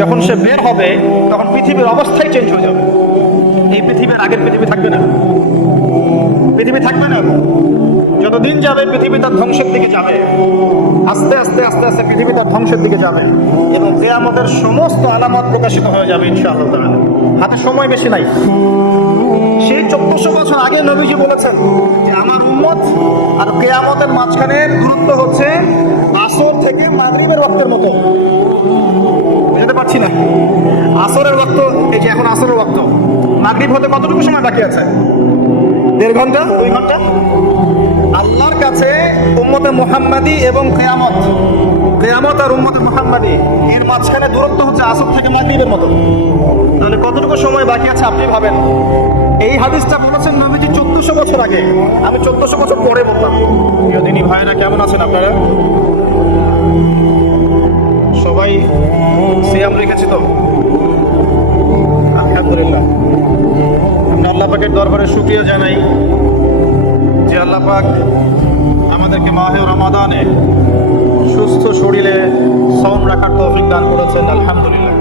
যখন সে বের হবে তখন পৃথিবীর অবস্থাই চেঞ্জ হয়ে যাবে। এই পৃথিবীর আগের পৃথিবী থাকবে না, পৃথিবী থাকবে না। যতদিন যাবে পৃথিবী তার ধ্বংসের দিকে যাবে, আস্তে আস্তে আস্তে আস্তে পৃথিবী তার ধ্বংসের দিকে যাবে এবং কিয়ামতের সমস্ত আলামত প্রকাশিত হয়ে যাবে ইনশাআল্লাহ তাআলা। হাতে সময় বেশি নাই। সেই 1400 বছর আগে নবীজি বলেছেন যে আমার উম্মত আর কিয়ামতের মাঝখানে দূরত্ব হচ্ছে আসর থেকে মাগরিবের ওয়াক্তের মতো। বুঝতে পারছি না, আসরের ওয়াক্ত, এই যে এখন আসরের ওয়াক্ত, মাগরিব হতে কতটুকু সময় বাকি আছে? 1.5 ঘন্টা, 2 ঘন্টা। আল্লাহর কাছে উম্মতে মুহাম্মাদি এবং কিয়ামত, কিয়ামত আর উম্মতে মুহাম্মাদি এর মাঝখানে দূরত্ব হচ্ছে আসর থেকে মাগরিবের মতো। তাহলে কতটুকু সময় বাকি আছে আপনি ভাবেন। এই হাদিসটা বলেছেন নবীজি 1400 বছর আগে, আমি 1400 বছর পরে বললাম। প্রিয় দিনী ভাইরা, কেমন আছেন আপনারা? সবাই সিয়াম রেখেছি তো? আলহামদুলিল্লাহ। আমরা আল্লাহ পাকের দরবারে শুকরিয়া জানাই যে আল্লাহ পাক আমাদেরকে মাহে রমাদানে সুস্থ শরীরে সওম রাখার তৌফিক দান করেছেন। আলহামদুলিল্লাহ।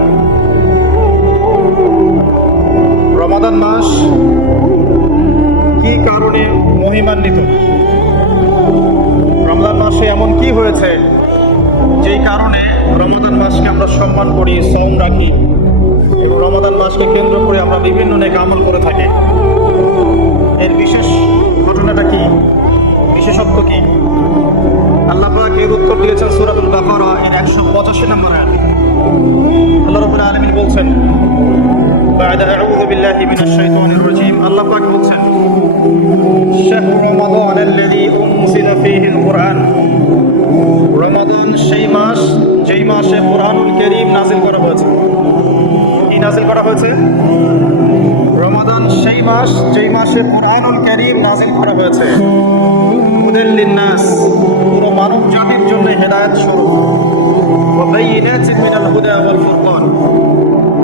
রমাদান মাস কি কারণে মহিমান্বিত? রমজান মাসে এমন কি হয়েছে যেই কারণে রমাদান মাসকে আমরা সম্মান করি, সওম রাখি এবং রমাদান মাসকে কেন্দ্র করে আমরা বিভিন্ন নেক আমল করে থাকি? এর বিশেষ ঘটনাটা কি, বিশেষত্ব কি? আল্লাহ পাক এর উত্তর দিয়েছেন সূরাতুল বাকারা এর 185 নম্বর আয়াতে। আল্লাহ রাব্বুল আলামিন বলছেন, বা'দা আউযু বিল্লাহি মিনাশ শাইতানির রাজীম, আল্লাহ পাক বলছেন, শাহরু রমাদানাল্লাযী উনজিলা ফীহিল কুরআন, রমাদান সেই মাস যেই মাসে কুরআনুল কারীম নাযিল করা হয়েছে। কি নাযিল করা হয়েছে? রমাদান সেই মাস যেই মাসে কুরআনুল কারীম নাযিল করা হয়েছে। হুদাল লিন-নাস, পুরো মানব জাতির জন্য হেদায়েত স্বরূপ। ওয়া বাইয়িনাতিন মিনাল হুদা ওয়াল ফুরকান,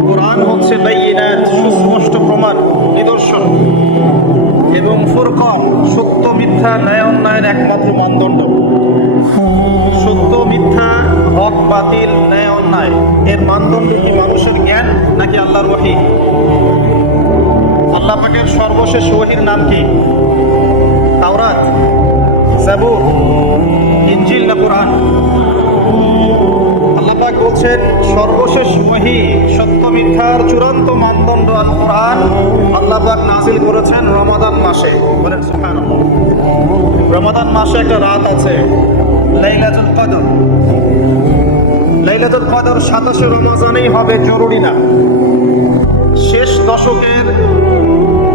কুরআন হচ্ছে বাইয়িনাত, সুস্পষ্ট প্রমাণ, নিদর্শন, এবং ফুরকান, সত্য মিথ্যা, ন্যায় অন্যায়ের একমাত্র মানদণ্ড। সত্য মিথ্যা, হক বাতিল, ন্যায় অন্যায় এর মানদণ্ড কি মানুষের জ্ঞান নাকি আল্লাহর ওহী? আল্লাহ পাকের সর্বশেষ ওহীর নাম কি? তাওরাত, জাবুর, ইনজিল না কুরআন? আল্লাহ পাক বলছেন সর্বশেষ ওহী, সত্য মিথ্যার চূড়ান্ত মানদণ্ড আল কুরআন আল্লাহ পাক নাযিল করেছেন রমাদান মাসে। বলেন সুবহানাল্লাহ। রমাদান মাসে একটা রাত আছে, লাইলাতুল কদর। লাইলাতুল কদর 27 রমজানেই হবে জরুরি না। শেষ দশকের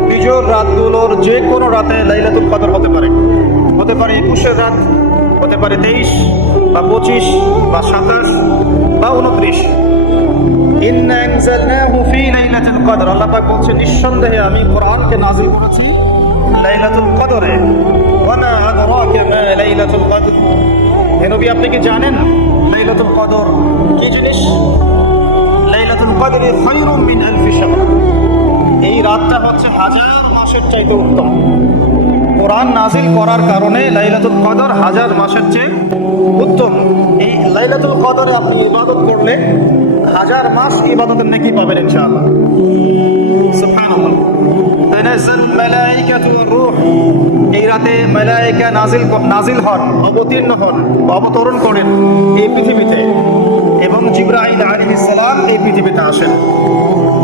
বিজোড় রাতগুলোর যে কোনো রাতে লাইলাতুল কদর হতে পারে। হতে পারে 21 রাত, হতে পারে 23 বা 25 বা 27 বা 29। ইন্না আনজালনাহু ফী লাইলাতুল কদর, আল্লাহ পাক বলছেন নিঃসন্দেহে আমি কোরআনকে নাযিল করেছি লাইলাতুল কদরে। ওয়া মা আদরাকা মা লাইলাতুল কদর, হে নবী আপনি কি জানেন লাইলাতুল কদর কি জিনিস? লাইলাতুল কদর খায়রুম মিন আলফি শাহর, এই রাতটা হচ্ছে 1000 মাসের চাইতে উত্তম। কোরআন নাযিল করার কারণে লাইলাতুল কদর 1000 মাসের চেয়ে উত্তম। এই লাইলাতুল কদরে আপনি ইবাদত করলে 1000 মাস ইবাদতের নেকি পাবেন ইনশাআল্লাহ। সুবহানাল্লাহ। তানাজ্জালুল মালায়েকাতু ওয়ার রূহ, এই রাতে মালায়েকা নাযিল হন, অবতীর্ণ হন, অবতরণ করেন এই পৃথিবীতে, এবং জিবরাইল আলাইহিস সালাম এই পৃথিবীতে আসেন,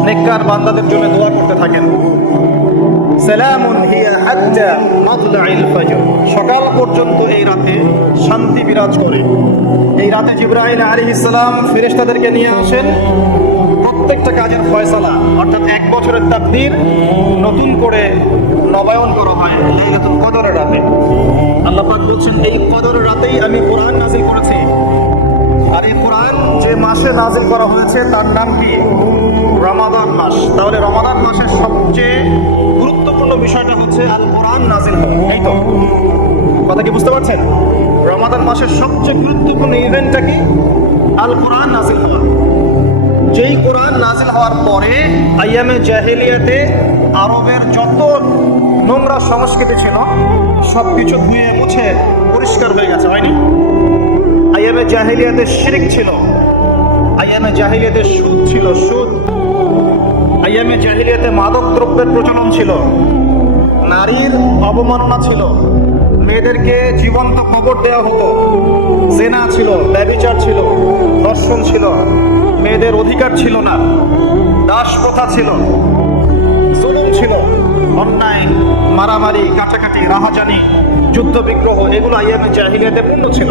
নেককার বান্দাদের জন্য দোয়া করতে থাকেন। সালামুন হিয়া হাত্তা মাতলাইল ফজর, সকাল পর্যন্ত এই রাতে শান্তি বিরাজ করে। এই রাতে জিবরাইল আলাইহিস সালাম ফেরেশতাদেরকে নিয়ে আসেন, প্রত্যেকটা কাজের ফয়সালা অর্থাৎ 1 বছরের তাকদীর নতুন করে নবায়ন করা হয় লাইলাতুল কদরের রাতে। আল্লাহ পাক বলছেন এই কদরের রাতেই আমি কোরআন নাযিল করেছি। আর এই কোরআন যে মাসে নাযিল করা হয়েছে তার নাম কি? রমাদান মাস। তাহলে রমাদান মাসের সবচেয়ে গুরুত্বপূর্ণ বিষয়টা হচ্ছে আল কোরআন নাযিল হওয়া। এই তো কথা কি বুঝতে পারছেন? রমাদান মাসের সবচেয়ে গুরুত্বপূর্ণ ইভেন্টটা কি? আল কোরআন নাযিল হওয়া। যেই কোরআন নাযিল হওয়ার পরে আইয়ামে জাহেলিয়াতে আরবের যত নোংরা সংস্কৃতি ছিল সব কিছু ধুয়ে মুছে পরিষ্কার হয়ে গেছে, হয়নি? আইয়ামে জাহেলিয়াতে শিরক ছিল, আইয়ামে জাহিলিয়াতে সুদ ছিল, সুদ। আইয়ামে জাহিলিয়াতে মাদক দ্রব্যের প্রচলন ছিল, নারীর অবমাননা ছিল, মেয়েদেরকে জীবন্ত কবর দেওয়া হতো, জেনা ছিল, ব্যভিচার ছিল, ধর্ষণ ছিল, মেয়েদের অধিকার ছিল না, দাস প্রথা ছিল, জুলুম ছিল, অন্যায়, মারামারি, কাটাকাটি, রাহাজানি, যুদ্ধ বিগ্রহ, এগুলো আইয়ামে জাহিলিয়াতে পূর্ণ ছিল।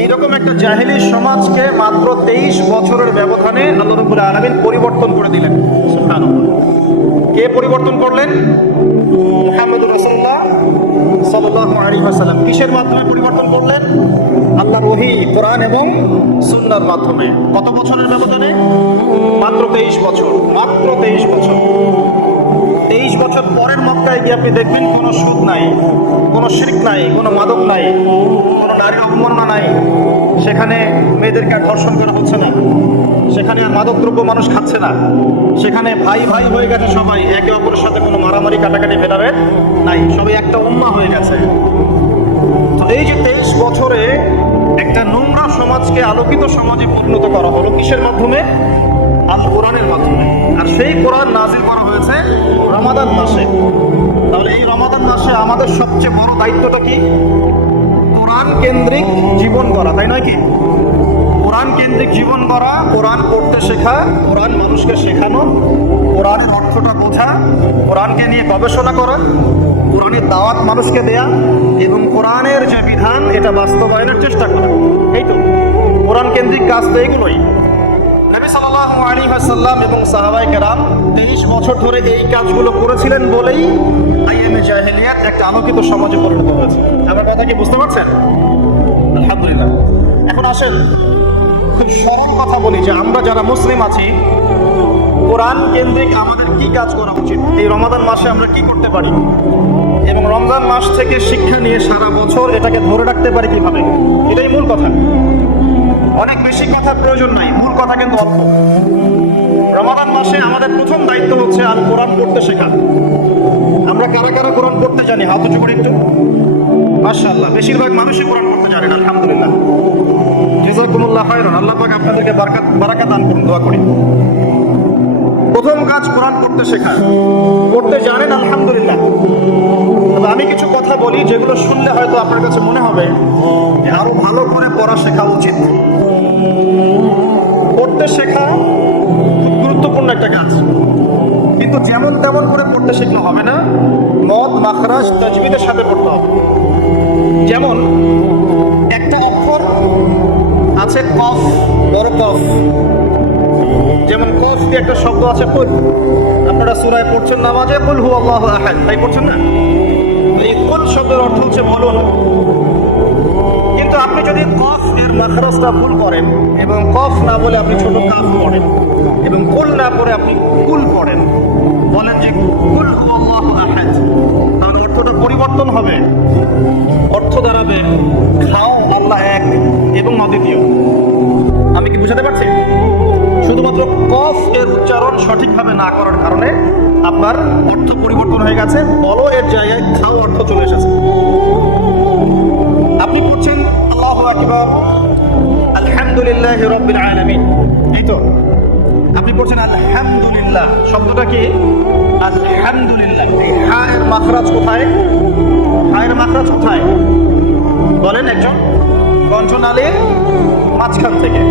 এইরকম একটা জাহিলি সমাজকে মাত্র 23 বছরের ব্যবধানে আল্লাহ রাব্বুল আলামিন পরিবর্তন করে দিলেন। সুবহানাল্লাহ। কে পরিবর্তন করলেন? মুহাম্মদুর রাসূলুল্লাহ সাল্লাল্লাহু আলাইহি ওয়াসাল্লাম। কিসের মাধ্যমে পরিবর্তন করলেন? আল্লাহর ওহী, কোরআন এবং সুন্নাহর মাধ্যমে। কত বছরের ব্যবধানে? মাত্র 23 বছর। মাত্র 23 বছর। 23 বছর পরের মক্কায় গিয়ে আপনি দেখবেন কোনো সুদ নাই, কোনো শিরক নাই, কোনো মাদক নাই, কোনো নারীর অবমাননা নাই, সেখানে মেয়েদেরকে আর ধর্ষণ করা হচ্ছে না, সেখানে আর মাদক দ্রব্য মানুষ খাচ্ছে না, সেখানে ভাই ভাই হয়ে গেছে সবাই, একে অপরের সাথে কোনো মারামারি কাটাকাটি ভেদাভেদ নাই, সবাই একটা উম্মাহ হয়ে গেছে। তো এই যে 23 বছরে একটা নোংরা সমাজকে আলোকিত সমাজে পরিণত করা হলো কিসের মাধ্যমে? আল কোরআনের মাধ্যমে। আর সেই কোরআন নাজিল করা হয়েছে রমাদান মাসে। তাহলে এই রমাদান মাসে আমাদের সবচেয়ে বড় দায়িত্বটা কি? কোরআন কেন্দ্রিক জীবন গড়া, তাই নয় কি? কোরআন কেন্দ্রিক জীবন গড়া, কোরআন পড়তে শেখা, কোরআন মানুষকে শেখানো, কোরআনের অর্থটা বোঝা, কোরআনকে নিয়ে গবেষণা করা, কোরআনের দাওয়াত মানুষকে দেয়া এবং কোরআনের যে বিধান এটা বাস্তবায়নের চেষ্টা করা। এই তো কোরআন কেন্দ্রিক কাজ তো এগুলোই। নবী সাল্লাল্লাহু আলাইহি ওয়াসাল্লাম এবং সাহাবায়ে কেরাম 23 বছর ধরে এই কাজগুলো করেছিলেন বলেই আইয়ামে জাহেলিয়াত একটা আলোকিত সমাজে পরিণত হয়েছে। আমার কথা কি বুঝতে পারছেন? আলহামদুলিল্লাহ। এখন আসেন খুব সরল কথা বলি যে আমরা যারা মুসলিম আছি, কোরআন কেন্দ্রিক আমাদের কি কাজ করা উচিত, এই রমাদান মাসে আমরা কি করতে পারি, এবং রমজান মাস থেকে শিক্ষা নিয়ে সারা বছর এটাকে ধরে রাখতে পারি কিভাবে, এটাই মূল কথা। অনেক বেশি কথার প্রয়োজন নাই, মূল কথা কিন্তু অল্প। রমাদান মাসে আমাদের প্রথম দায়িত্ব হচ্ছে আল কোরআন পড়তে শেখা। আমরা কারা কারা কোরআন পড়তে জানি? হাত উঁচু করে একটু। মাশাআল্লাহ, বেশিরভাগ মানুষই কোরআন পড়তে জানেন, আলহামদুলিল্লাহ। জাযাকুমুল্লাহ খায়রান। আল্লাহ পাক আপনাদেরকে বারাকাত দান করুন, দোয়া করি। প্রথম কাজ কোরআন পড়তে শেখা। পড়তে জানেন, আলহামদুলিল্লাহ। তবে আমি কিছু কথা বলি যেগুলো শুনলে হয়তো আপনার কাছে মনে হবে যে আরো ভালো করে পড়া শেখা উচিত। পড়তে শেখা খুব গুরুত্বপূর্ণ একটা কাজ, কিন্তু যেমন তেমন করে পড়তে শিখলে হবে না, মদ, মাখরাজ, তাজবিদের সাথে পড়তে হবে। যেমন একটা অক্ষর আছে কফ, বড় কফ, যেমন কফ দিয়ে একটা শব্দ আছে কুল। আপনারা সূরায় পড়ছেন নামাজে কুল হু আল্লাহু আহাদ, তাই পড়ছেন না? এই কুল শব্দের অর্থ হচ্ছে বলুন। কিন্তু আপনি যদি কফ এর মাখরাজটা ভুল করেন এবং কফ না বলে আপনি ছোট কাফ পড়েন এবং কুল না পড়ে আপনি কুল পড়েন, বলেন যে কুল হু আল্লাহু আহাদ, তাহলে অর্থটা পরিবর্তন হবে। অর্থ দাঁড়াবে খাও আল্লাহ এক এবং অদ্বিতীয়। আমি কি বুঝাতে পারছি? শুধুমাত্র কফ এর উচ্চারণ সঠিকভাবে না করার কারণে আপনার অর্থ পরিবর্তন হয়ে গেছে, বলো এর জায়গায় খাও অর্থ চলে এসেছে। আপনি পড়ছেন আল্লাহু আকবার, আলহামদুলিল্লাহি রাব্বিল আলামিন, এই তো আপনি পড়ছেন আলহামদুলিল্লাহ। শব্দটা কি? আলহামদুলিল্লাহ। এই হা এর মাখরাজ কোথায়? হা এর মাখরাজ কোথায় বলেন একজন? কণ্ঠনালীর মাঝখান থেকে।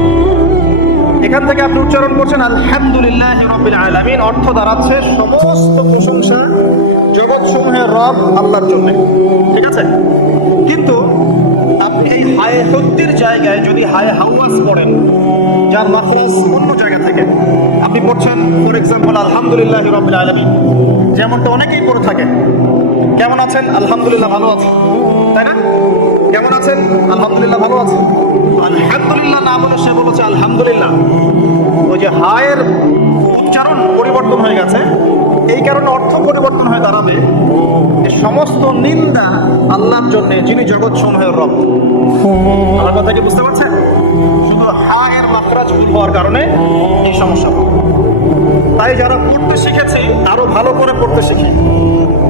এখান থেকে আপনি উচ্চারণ করছেন আলহামদুলিল্লাহি রাব্বিল আলামিন। অর্থ দাঁড়াচ্ছে সমস্ত প্রশংসা জগৎসমূহের রব আল্লাহর জন্য, ঠিক আছে? কিন্তু আপনি এই হায়ে হদ্দির জায়গায় যদি হায়ে হাওয়াজ পড়েন, যার মাখরাজ অন্য জায়গা থেকে, আপনি পড়ছেন ফর এক্সাম্পল আলহামদুলিল্লাহি রাব্বিল আলামিন, যেমনটা অনেকেই পড়ে থাকে। কেমন আছেন? আলহামদুলিল্লাহ ভালো আছি, তাই না? কেমন আছেন? আলহামদুলিল্লাহ ভালো আছে। আলহামদুলিল্লাহ না বলে সে বলেছে আলহামদুলিল্লাহ। ওই যে হায়ের উচ্চারণ পরিবর্তন হয়ে গেছে, এই কারণে অর্থ পরিবর্তন হয়ে দাঁড়াবে যে সমস্ত নিন্দা আল্লাহর জন্য, যিনি জগৎ সমূহের রব। আমার কথা কি বুঝতে পারছেন? শুধু হায়ের মাখরাজ ভুল হওয়ার কারণে এই সমস্যা। তাই যারা পড়তে শিখেছে আরো ভালো করে পড়তে শিখি,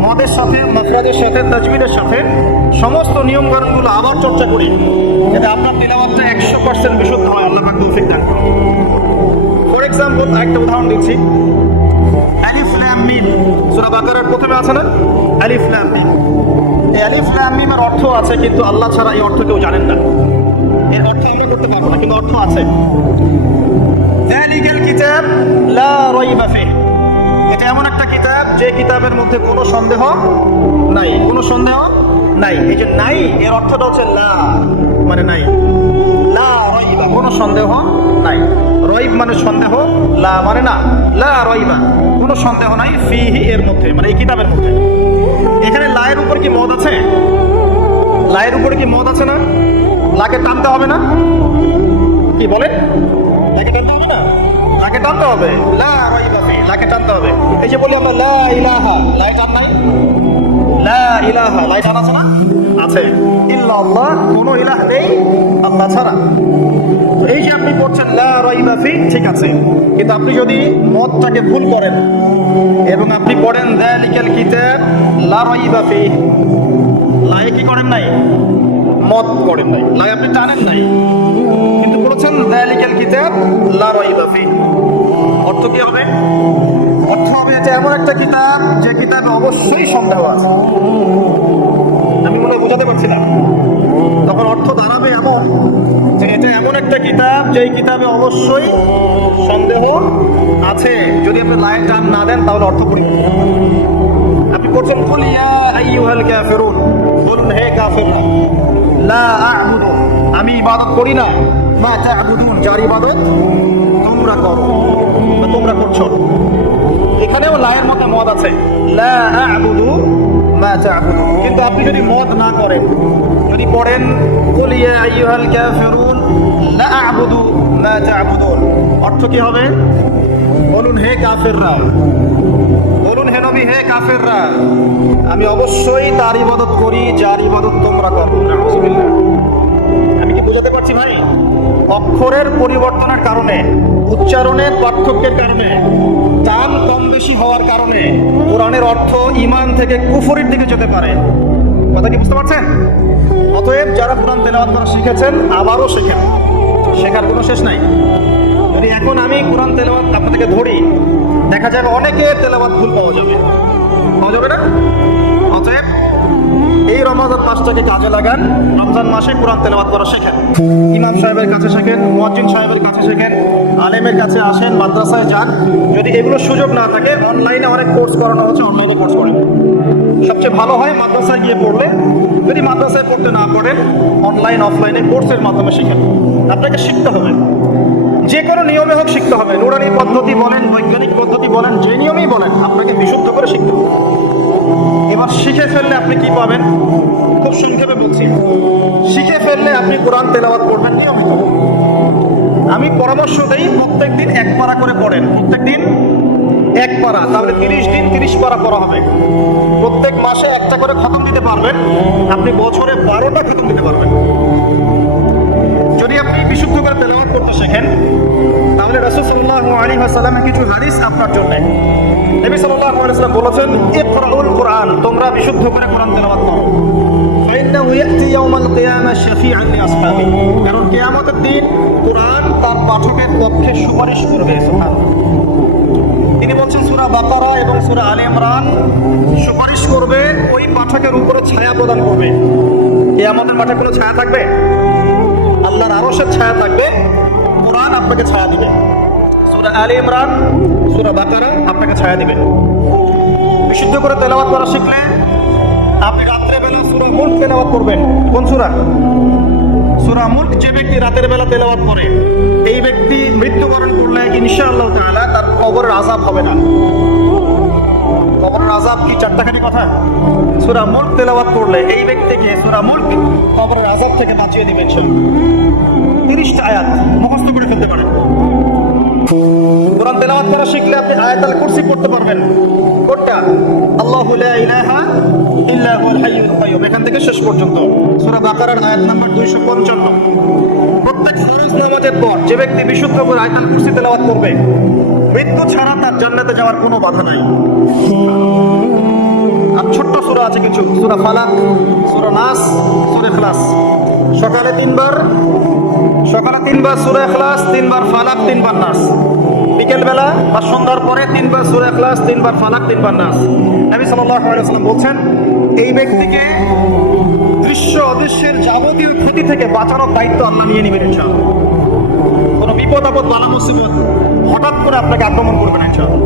মদের সাথে, মাখরাজের সাথে, তাজবিদের সাথে সমস্ত নিয়মকানুনগুলো আবার চর্চা করি, যাতে আপনার তিলাওয়াতটা 100% বিশুদ্ধ হয়। আল্লাহ পাক তৌফিক দান করুন। একটা উদাহরণ দিচ্ছি। আলিফ লাম মিম সূরা বাকারার প্রথমে আছে না, আলিফ লাম মিম। এই আলিফ লাম মিমের অর্থ আছে, কিন্তু আল্লাহ ছাড়া এই অর্থ কেউ জানেন না। এর অর্থ আমরা করতে পারবো না, কিন্তু অর্থ আছে। যালিকাল কিতাব লা রাইবা ফিহি, এটা এমন একটা কিতাব যে কিতাবের মধ্যে কোনো সন্দেহ নাই, কোনো সন্দেহ নাই। এই যে নাই, এর অর্থটা হচ্ছে লা মানে নাই, লা রাইবা কোনো সন্দেহ নাই। রাইব মানে সন্দেহ, লা মানে না, লা রাইবা কোনো সন্দেহ নাই, ফিহি এর মধ্যে মানে এই কিতাবের মধ্যে। এখানে লায়ের উপর কি মদ আছে? লায়ের উপরে কি মদ আছে না? লাকে টানতে হবে না? কি বলে? লাকে টানতে হবে না? লাকে টানতে হবে, লা রাইবা ফি, লাকে টানতে হবে। এই যে বলি আমরা লা ইলাহা, লাই টান নাই? লা ইলাহা, লাই টান আছে না? আছে। ইল্লাল্লাহ, কোনো ইলাহ নেই আল্লাহ ছাড়া। এই যে আপনি পড়ছেন লা রাইবা ফি, ঠিক আছে, কিন্তু আপনি যদি মদটাকে ভুল করেন এবং আপনি পড়েন যালিকাল কিতাব লা রাইবা ফি, লাই কি করেন নাই? মদ করেন নাই, লাই আপনি টানেন নাই, কিন্তু বলেছেন যালিকাল কিতাব লা রাইবা ফি। অর্থ কি হবে? অর্থ হবে এটা এমন একটা কিতাব যে কিতাবে অবশ্যই সন্দেহ আছে। আমি মনে হয় বোঝাতে পারছি না। তখন অর্থ দাঁড়াবে এমন যে এটা এমন একটা কিতাব যেই কিতাবে অবশ্যই সন্দেহ আছে। যদি আপনি লাই টান না দেন তাহলে অর্থ পড়ি। আপনি করছেন কুল ইয়া আইয়ুহাল কাফিরুন, বলুন হে কাফিররা, লা আ'বুদু, আমি ইবাদত করি না, মা তা'বুদুন, যার ইবাদত তোমরা করো বা তোমরা করছো। এখানেও লায়ের মধ্যে মদ আছে, লা আ'বুদু মা তা'বুদুন। কিন্তু আপনি যদি মদ না করেন, যদি পড়েন কুল ইয়া আইয়ুহাল কাফিরুন লা আ'বুদু মা তা'বুদুন, অর্থ কি হবে? বলুন হে কাফিররা, বলুন হে নবী, হে কাফেররা, আমি অবশ্যই তার ইবাদত করি যার ইবাদত তোমরা করো। নাউযুবিল্লাহ। আমি কি বোঝাতে পারছি ভাই? অক্ষরের পরিবর্তনের কারণে, উচ্চারণের পার্থক্যের কারণে, টান কম বেশি হওয়ার কারণে কোরআনের অর্থ ঈমান থেকে কুফরের দিকে যেতে পারে। কথা কি বুঝতে পারছেন? অতএব যারা কোরআন তেলাওয়াত করা শিখেছেন আবারও শেখেন, শেখার কোনো শেষ নাই। যদি এখন আমি কোরআন তেলাওয়াত আপনাদেরকে ধরি, দেখা যাবে অনেকে তেলাওয়াত ভুল পাওয়া যাবে, পাওয়া যাবে না? অতএব এই রমজান মাসটাকে কাজে লাগান, রমজান মাসে কোরআন তেলাওয়াত করা শেখেন। ইমাম সাহেবের কাছে শেখেন, মুয়াজ্জিন সাহেবের কাছে শেখেন, আলেমের কাছে আসেন, মাদ্রাসায় যান। যদি এগুলো সুযোগ না থাকে, অনলাইনে অনেক কোর্স করানো হচ্ছে, অনলাইনে কোর্স করেন। সবচেয়ে ভালো হয় মাদ্রাসায় গিয়ে পড়লে। যদি মাদ্রাসায় পড়তে না পারেন, অনলাইন অফলাইনে কোর্সের মাধ্যমে শিখেন। আপনাকে শিখতে হবে, যে কোনো নিয়মে হোক শিখতে হবে। নুরানি পদ্ধতি বলেন, বৈজ্ঞানিক পদ্ধতি বলেন, যে নিয়মেই বলেন, আপনাকে বিশুদ্ধ করে শিখতে হবে। এবার শিখে ফেললে আপনি কি পাবেন? খুব সংক্ষেপে বলছি, শিখে ফেললে আপনি কোরআন তেলাওয়াত করবেন নিয়মিত। আমি পরামর্শ দেই প্রত্যেকদিন এক পারা করে পড়েন, প্রত্যেকদিন এক পারা, তাহলে 30 দিন 30 পারা পড়া হবে। প্রত্যেক মাসে একটা করে খতম দিতে পারবেন, আপনি বছরে 12টা খতম দিতে পারবেন। যদি আপনি বিশুদ্ধ করে তেলাওয়াত করতে শেখেন, তাহলে রাসূল সাল্লাল্লাহু আলাইহি ওয়াসাল্লামের কিছু হাদিস আপনার জন্য। নবী সাল্লাল্লাহু আলাইহি ওয়াসাল্লাম বলেছেন, ইকরাউল কুরআন, তোমরা বিশুদ্ধ করে কোরআন তেলাওয়াত করো। ফাইন্নাহু ইয়াতি ইয়াউমাল কিয়ামাহ শাফিআন লিআসহাবি, কারণ কিয়ামতের দিন কোরআন তার পাঠকের পক্ষে সুপারিশ করবে। সুবহানাল্লাহ। তিনি বলছেন সূরা বাকারা এবং সূরা আলে ইমরান সুপারিশ করবে, ওই পাঠকের উপরে ছায়া প্রদান করবে। কিয়ামতের মাঠে কোনো ছায়া থাকবে? আল্লাহর আরশের ছায়া থাকবে, কোরআন আপনাকে ছায়া দিবে। সূরা আলে ইমরান, সূরা বাকারা আপনাকে ছায়া দিবে। বিশুদ্ধ করে তেলাওয়াত করা শিখলে আপনি রাত্রে বেলা সূরা মুলক তেলাওয়াত করবেন। কোন সূরা? সূরা মুলক। যে ব্যক্তি রাতের বেলা তেলাওয়াত করে, এই ব্যক্তি মৃত্যুবরণ করলে ইনশাআল্লাহ তাআলা তার কবরের আযাব হবে না। কবরের আযাব কি চারটাখানি কথা? সূরা মুলক তেলাওয়াত করলে এই ব্যক্তিকে সূরা মুলক কবরের আযাব থেকে বাঁচিয়ে দিবে ইনশাআল্লাহ। 30টা আয়াত মুখস্থ করে ফেলতে পারেন। কোরআন তেলাওয়াত করা শিখলে আপনি আয়াতুল কুরসি পড়তে পারবেন। কোনটা? আল্লাহু লা ইলাহা ইল্লা হুয়াল হাইয়ুল কাইয়্যুম, এখান থেকে শেষ পর্যন্ত। সূরা বাকারার আয়াত নাম্বার 255। প্রত্যেক ফরজ নামাজের পর যে ব্যক্তি বিশুদ্ধ করে আয়াতুল কুরসি তেলাওয়াত করবে, মৃত্যু ছাড়া তার জান্নাতে যাওয়ার কোনো বাধা নাই। আর ছোট্ট সূরা আছে কিছু, সূরা ফালাক, সূরা নাস, সূরা ইখলাস। সকালে 3 বার সূরা ইখলাস, 3 বার ফালাক, 3 বার নাস। বিকেল বেলা বা সন্ধ্যার পরে 3 বার সূরা ইখলাস, 3 বার ফালাক, 3 বার নাস। নবী সাল্লাল্লাহু আলাইহি ওয়াসাল্লাম বলছেন এই ব্যক্তিকে দৃশ্য অদৃশ্যের যাবতীয় ক্ষতি থেকে বাঁচানোর দায়িত্ব আল্লাহ নিয়ে নেবেন ইনশাআল্লাহ। কোনো বিপদ আপদ বালা মুসিবত হঠাৎ করে আপনাকে আক্রমণ করবে না ইনশাআল্লাহ।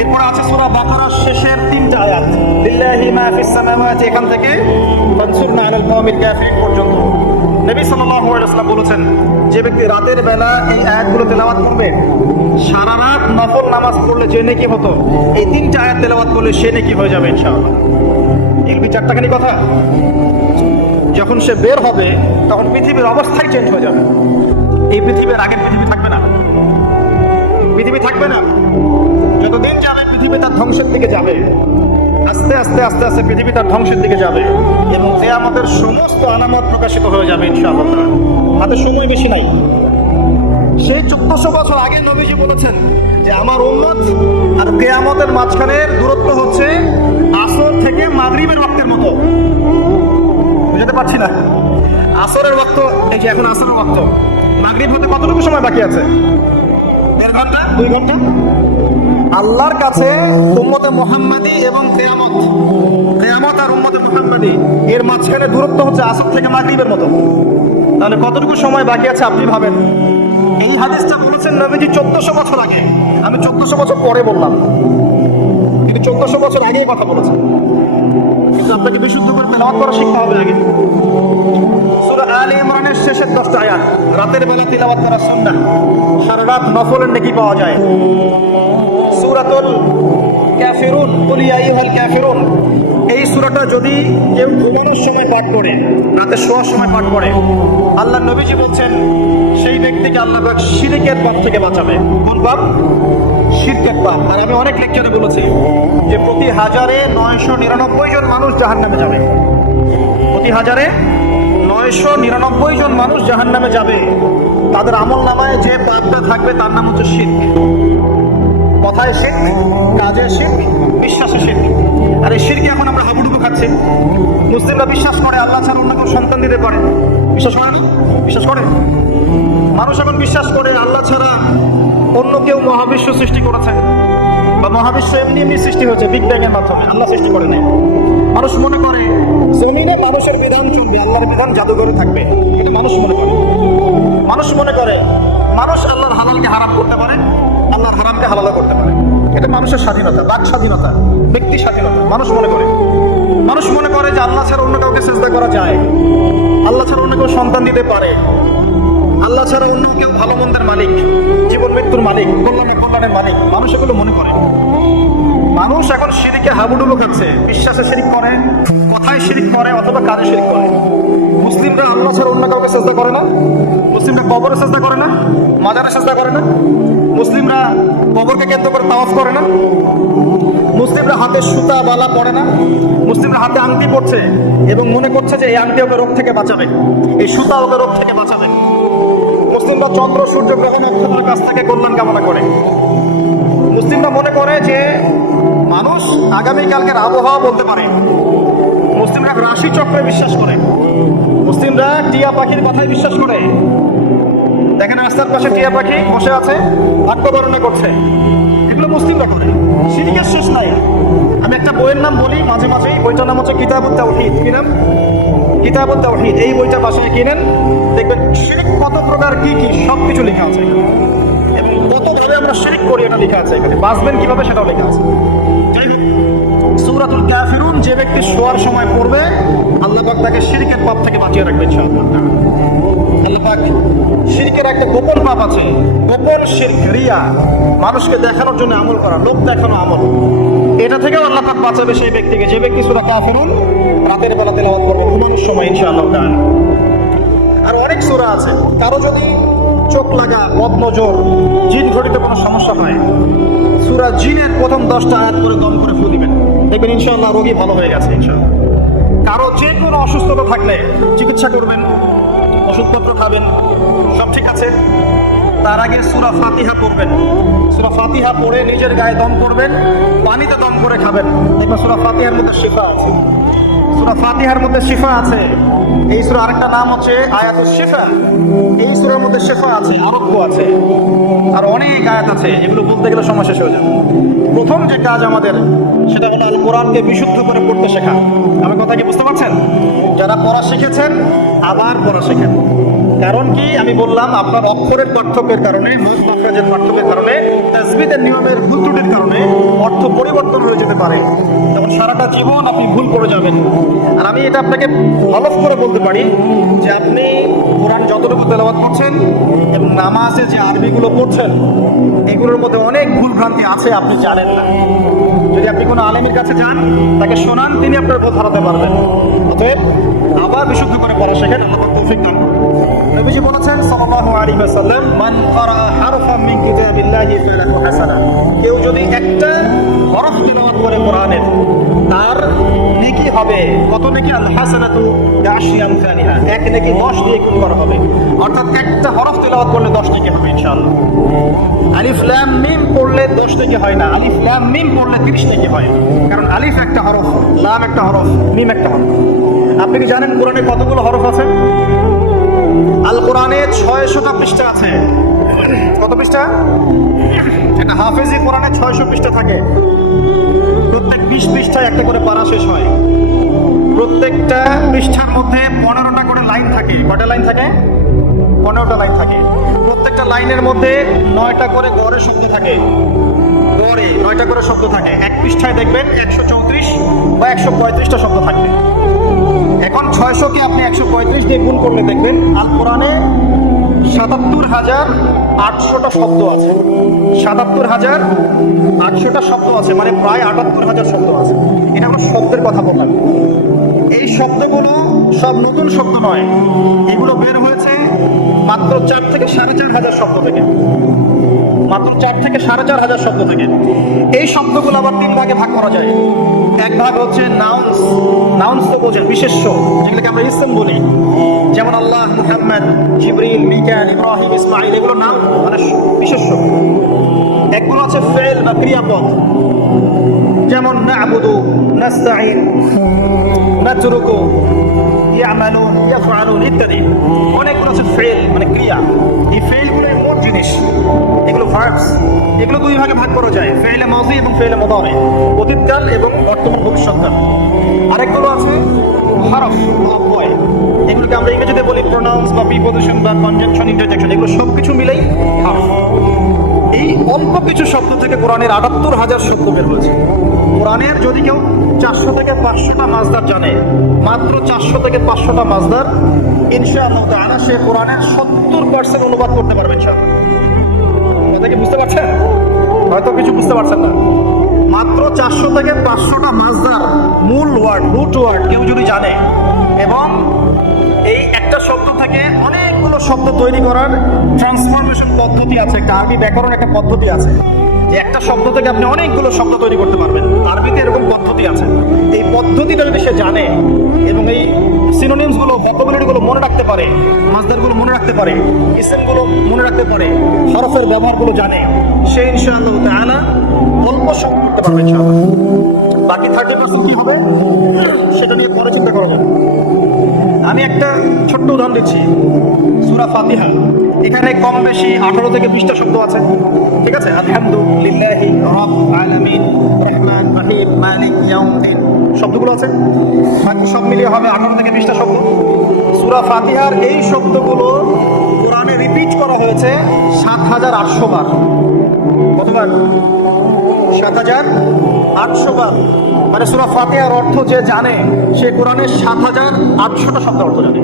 এরপরে আছে সূরা বাকারার শেষের 3টা আয়াত, লিল্লাহি মা ফিস সামাওয়াতি, এখান থেকে ফানসুরনা আলাল কওমিল কাফিরিন পর্যন্ত। নবী সাল্লাল্লাহু আলাইহি ওয়াসাল্লাম বলেছেন যে ব্যক্তি রাতের বেলা এই আয়াতগুলো তেলাওয়াত করবে, সারা রাত নফল নামাজ পড়লে যে নেকি হতো, এই 3টা আয়াত তেলাওয়াত করলে সে নেকি হয়ে যাবে ইনশাআল্লাহ। এর বিচারটাখানি কথা, যখন সে বের হবে তখন পৃথিবীর অবস্থাই চেঞ্জ হয়ে যাবে। এই পৃথিবীর আগের পৃথিবী থাকবে না, পৃথিবী থাকবে না। যতদিন যাবে পৃথিবী তার ধ্বংসের দিকে যাবে, আস্তে আস্তে আস্তে আস্তে পৃথিবী তার ধ্বংসের দিকে যাবে এবং কিয়ামতের সমস্ত আলামত প্রকাশিত হয়ে যাবে ইনশাআল্লাহ। হাতে সময় বেশি নাই। সেই 1400 বছর আগে নবীজি বলেছেন যে আমার উম্মত আর কিয়ামতের মাঝখানের দূরত্ব হচ্ছে আসর থেকে মাগরিবের ওয়াক্তের মতো। বুঝতে পারছি না? আসরের ওয়াক্ত, এই যে এখন আসরের ওয়াক্ত, মাগরিব হতে কতটুকু সময় বাকি আছে? 1.5 ঘন্টা, 2 ঘন্টা। আল্লাহর কাছে উম্মতে মুহাম্মাদি এবং কিয়ামত আর উম্মতে মুহাম্মাদি এর মাঝখানে দূরত্ব হচ্ছে আসর থেকে মাগরিবের মতো। তাহলে কতটুকু সময় বাকি আছে আপনি ভাবেন। এই হাদিসটা বলেছেন নবীজি 1400 বছর আগে, আমি 1400 বছর পরে বললাম, কিন্তু 1400 বছর আগেই কথা বলেছেন। কিন্তু আপনাকে বিশুদ্ধ করে তেলাওয়াত করা শিখতে হবে আগে। সূরা আলে ইমরানের শেষের 10টা আয়াত রাতের বেলা তেলাওয়াত করা সুন্নাহ, সারা রাত নফলের নেকি পাওয়া যায়। সূরাতুল কাফিরুন, কুল ইয়া আইয়ুহাল কাফিরুন, এই সূরাটা যদি কেউ ঘুমানোর সময় পাঠ করে, রাতে শোয়ার সময় পাঠ করে, আল্লাহ নবীজি বলছেন সেই ব্যক্তিকে আল্লাহ পাক শিরকের পাপ থেকে বাঁচাবে। কোন পাপ? শিরকের পাপ। আর আমি অনেক লেকচারে বলেছি যে প্রতি হাজারে 999 জন মানুষ জাহান্নামে যাবে। প্রতি হাজারে 999 জন মানুষ জাহান্নামে যাবে। তাদের আমল নামায় যে পাপটা থাকবে তার নাম হচ্ছে শিরক। কথায় শিরক, কাজে শিরক, বিশ্বাসে শিরক। আর এই শিরকে এখন আমরা হাবুডুবু খাচ্ছি। মুসলিমরা বিশ্বাস করে আল্লাহ ছাড়া অন্য কেউ সন্তান দিতে পারে, বিশ্বাস করে না? বিশ্বাস করে। মানুষ এখন বিশ্বাস করে আল্লাহ ছাড়া অন্য কেউ মহাবিশ্ব সৃষ্টি করেছে, বা মহাবিশ্ব এমনি এমনি সৃষ্টি হয়েছে বিগ ব্যাং এর মাধ্যমে, আল্লাহ সৃষ্টি করে নাই। মানুষ মনে করে জমিনে মানুষের বিধান চলবে, আল্লাহর বিধান জাদুঘরে থাকবে, এটা মানুষ মনে করে। মানুষ মনে করে মানুষ আল্লাহর হালালকে হারাম করতে পারে, আল্লাহর হারামকে হালাল করতে পারে। এটা মানুষের স্বাধীনতা, বাক স্বাধীনতা, ব্যক্তি স্বাধীনতা। মানুষ মনে করে। মানুষ মনে করে যে আল্লাহ ছাড়া অন্য কাউকে সেজদা করা যায়, আল্লাহ ছাড়া অন্য কেউ সন্তান দিতে পারে, আল্লাহ ছাড়া অন্য কেউ ভালো মন্দের মালিক, জীবন মৃত্যুর মালিক, কল্যাণের মালিক। মানুষ এগুলো মনে করে। মানুষ এখন শিরকে হাবুডুবু খাচ্ছে, বিশ্বাসে শিরক করে, কথায় শিরক করে, অথবা কাজে শিরক করে। মুসলিমরা আল্লাহ ছাড়া অন্য কাউকে সেজদা করে না। মুসলিমরা কবরে সেজদা করে না, মাজারে সেজদা করে না। মুসলিমরা কবরকে কেন্দ্র করে তাওয়াফ করে না। মুসলিমরা হাতে সুতা বালা পরে না। মুসলিমরা হাতে আংটি পড়ছে এবং মনে করছে যে এই আংটি ওকে রোগ থেকে বাঁচাবে, এই সুতা ওকে রোগ থেকে বাঁচাবে। মুসলিমরা চন্দ্র সূর্য গ্রহ নক্ষত্রের কাছ থেকে কল্যাণ কামনা করে। মুসলিমরা মনে করে যে মানুষ আগামীকালকের আবহাওয়া বলতে পারে। মুসলিমরা রাশি চক্রে বিশ্বাস করে। মুসলিমরা টিয়া পাখির কথায় বিশ্বাস করে। দেখেন রাস্তার পাশে টিয়া পাখি বসে আছে, ভাগ্য গণনা করছে। এগুলো মুসলিমরা করে। শিরকের শেষ নাই। আমি একটা বইয়ের নাম বলি মাঝে মাঝে, বইটার নাম হচ্ছে কিতাবুত তাওহীদ। কি নাম? কিতাবুত তাওহীদ। এই বইটা বাসায় কিনেন, দেখবেন শিরক কত প্রকার কি কি সব কিছু লেখা আছে এখানে, এবং কতভাবে আমরা শিরক করি এটা লেখা আছে এখানে, বাঁচবেন কিভাবে সেটাও লেখা আছে। যাই হোক, সূরাতুল কাফিরুন যে ব্যক্তি শোয়ার সময় পড়বে, আল্লাহ পাক তাকে শিরকের পাপ থেকে বাঁচিয়ে রাখবে ইনশাআল্লাহ। আল্লাহ পাক শিরকের একটা গোপন পাপ আছে, গোপন শিরক, রিয়া, মানুষকে দেখানোর জন্য আমল করা, লোক দেখানো আমল। এটা থেকেও আল্লাহ পাক বাঁচাবে সেই ব্যক্তিকে, যে ব্যক্তি সূরা কাফিরুন রাতের বেলা তেলাওয়াত করবে ঘুমানোর সময় ইনশাআল্লাহ তাআলা। আর অনেক সূরা আছে। কারো যদি চোখ লাগা, বদনজর, জিন ঘটিত কোনো সমস্যা হয়, সূরা জিনের প্রথম 10টা আয়াত করে দম করে ফু দিবেন, দেখবেন ইনশাআল্লাহ রোগী ভালো হয়ে গেছে ইনশাআল্লাহ। কারো যে কোনো অসুস্থতা থাকলে চিকিৎসা করবেন, ওষুধপত্র খাবেন, সব ঠিক আছে। তার আগে সূরা ফাতিহা পড়বেন। সূরা ফাতিহা পড়ে নিজের গায়ে দম করবেন, পানিতে দম করে খাবেন, দেখবেন সূরা ফাতিহার মধ্যে শিফা আছে। সূরা ফাতিহার মধ্যে শিফা আছে। এই সূরা আরেকটা নাম হচ্ছে আয়াতুশ শিফা। এই সূরার মধ্যে শিফা আছে, আরোগ্য আছে, আর অনেক আয়াত আছে, এগুলো বলতে গেলে সময় শেষ হয়ে যাবে। প্রথম যে কাজ আমাদের সেটা হলো আল কোরআনকে বিশুদ্ধ করে পড়তে শেখা। আমার কথা কি বুঝতে পারছেন? যারা পড়া শিখেছেন আবার পড়া শেখেন। কারণ কি আমি বললাম, আপনার অক্ষরের পার্থক্যের কারণে, মাখরাজের পার্থক্যের কারণে, তাজবিদের নিয়মের ভুল ত্রুটির কারণে অর্থ পরিবর্তন হয়ে যেতে পারে। তখন সারাটা জীবন আপনি ভুল করে যাবেন। আর আমি এটা আপনাকে হলফ করে বলতে পারি যে আপনি কোরআন যতটুকু তেলাওয়াত করছেন এবং নামাজে যে আরবিগুলো পড়ছেন, এগুলোর মধ্যে অনেক ভুল ভ্রান্তি আছে, আপনি জানেন না। যদি আপনি কোনো আলেমের কাছে যান, তাকে শোনান, তিনি আপনার বোধ হারাতে পারবেন। অতএব আবার বিশুদ্ধ করে পড়া শেখেন, আল্লাহ তৌফিক দান করুন। নবীজি বলেছেন সাল্লাল্লাহু আলাইহি ওয়াসাল্লাম, মান ক্বারা হারফাম মিন কিতাবিল্লাহি ফালাহু হাসানাহ। কেউ যদি একটা হরফ তিলাওয়াত করে কোরআনের, তার নেকি হবে কত নেকি? আল হাসানাতু বিআশরি আমসালিহা, এক নেকি 10 দিয়ে গুণ করা হবে। অর্থাৎ একটা হরফ তিলাওয়াত করলে 10 নেকি হবে ইনশাআল্লাহ। আলিফ লাম মিম পড়লে 10 নেকি হয় না, আলিফ লাম মিম পড়লে 30 নেকি হয়। কারণ আলিফ একটা হরফ, লাম একটা হরফ, মিম একটা হরফ। আপনি কি জানেন কোরআনে কতগুলো হরফ আছে? আল কোরআনে 600টা পৃষ্ঠা আছে। কত পৃষ্ঠা? একটা হাফেজি কোরআনে 600 পৃষ্ঠা থাকে। প্রত্যেক 20 পৃষ্ঠায় একটা করে পারা শেষ হয়। প্রত্যেকটা পৃষ্ঠার মধ্যে 15টা করে লাইন থাকে। কয়টা লাইন থাকে? 15টা লাইন থাকে। প্রত্যেকটা লাইনের মধ্যে 9টা করে গড়ে শব্দ থাকে। গড়ে 9টা করে শব্দ থাকে। এক পৃষ্ঠায় দেখবেন 134 বা 135টা শব্দ থাকবে। এখন 600কে আপনি 135 দিয়ে গুণ করলে দেখবেন আল কোরআনে 77,800টা শব্দ আছে। 77,800টা শব্দ আছে, মানে প্রায় 78,000 শব্দ আছে। এটা হলো শব্দের কথা বললাম। এই শব্দগুলো সব নতুন শব্দ নয়, এগুলো বের হয়েছে মাত্র 4 থেকে 4,500 শব্দ থেকে। মাত্র 4 থেকে 4,500 শব্দ থেকে। এই শব্দগুলো আবার 3 ভাগে ভাগ করা যায়। এক ভাগ হচ্ছে নাউন্স। নাউন্স তো বোঝেন, বিশেষ্য, যেগুলোকে আমরা ইসম বলি। যেমন আল্লাহ, মুহাম্মদ, জিবরিল, মিকাইল, ইব্রাহিম, ইসমাঈল, এগুলো নাম, মানে বিশেষ্য। একগুলো আছে ফেল বা ক্রিয়াপদ, যেমন না'বুদু, নাস্তাঈন, নাতরুকু, ইয়ামালুন, ইয়াফআলুন ইত্যাদি। অনেকগুলো আছে ফেল, মানে ক্রিয়া। এই ফেলগুলো মোট জিনিস, এগুলো ভার্বস। এগুলো 2 ভাগে ভাগ করা যায়, ফেলে মাযি এবং ফেলে মুদারি, অতীতকাল এবং বর্তমান ভবিষ্যৎকাল। আরেকগুলো আছে হরফ, অব্যয়। এগুলোকে আমরা ইংরেজিতে বলি প্রোনাউন্স বা প্রিপোজিশন বা কনজাংশন, ইন্টারজেকশন। এগুলো সব কিছু মিলেই হরফ। এই অল্প কিছু শব্দ থেকে কোরআনের 78,000 শব্দ বের হয়েছে। কোরআনের যদি কেউ 400 থেকে 500টা মাজদার জানে, মাত্র 400 থেকে 500টা মাজদার, ইনশাআল্লাহ তাআলা সে কোরআনের 70% অনুবাদ করতে পারবে ইনশাআল্লাহ। কথা কি বুঝতে পারছেন? হয়তো কিছু বুঝতে পারছেন না। মাত্র 400 থেকে 500টা মাজদার, মূল ওয়ার্ড, রুট ওয়ার্ড কেউ যদি জানে, এবং এই একটা শব্দ থেকে অনেকগুলো শব্দ তৈরি করার ট্রান্সফরমেশন পদ্ধতি আছে, একটা আরবি ব্যাকরণ একটা পদ্ধতি আছে, যে একটা শব্দ থেকে আপনি অনেকগুলো শব্দ তৈরি করতে পারবেন। আরবিতে এরকম পদ্ধতি আছে। এই পদ্ধতিটা যদি সে জানে এবং এই সিনোনিমসগুলো, ভোকাবুলারিগুলো মনে রাখতে পারে, মাজদারগুলো মনে রাখতে পারে, ইসমগুলো মনে রাখতে পারে, হরফের ব্যবহারগুলো জানে, সে ইনশাআল্লাহ তাআলা অল্প শব্দ করতে পারবে ইনশাআল্লাহ। বাকি 30% কি হবে সেটা নিয়ে পরে চিন্তা করা যাবে। আমি একটা ছোট্ট উদাহরণ দিচ্ছি। সূরা ফাতিহা, এখানে কম বেশি 18 থেকে 20টা শব্দ আছে, ঠিক আছে? আলহামদুলিল্লাহি রাব্বিল আলামিন, রহমান রহিম, মালিক ইয়াউমিদ্দিন, শব্দগুলো আছে। বাকি সব মিলিয়ে হবে 18 থেকে 20টা শব্দ। সূরা ফাতিহার এই শব্দগুলো কোরআনে রিপিট করা হয়েছে 7,800 বার। কতবার? 7,800 বার। মানে সূরা ফাতিহার অর্থ যে জানে, সে কোরআনের 7,800টা শব্দ অর্থ জানে।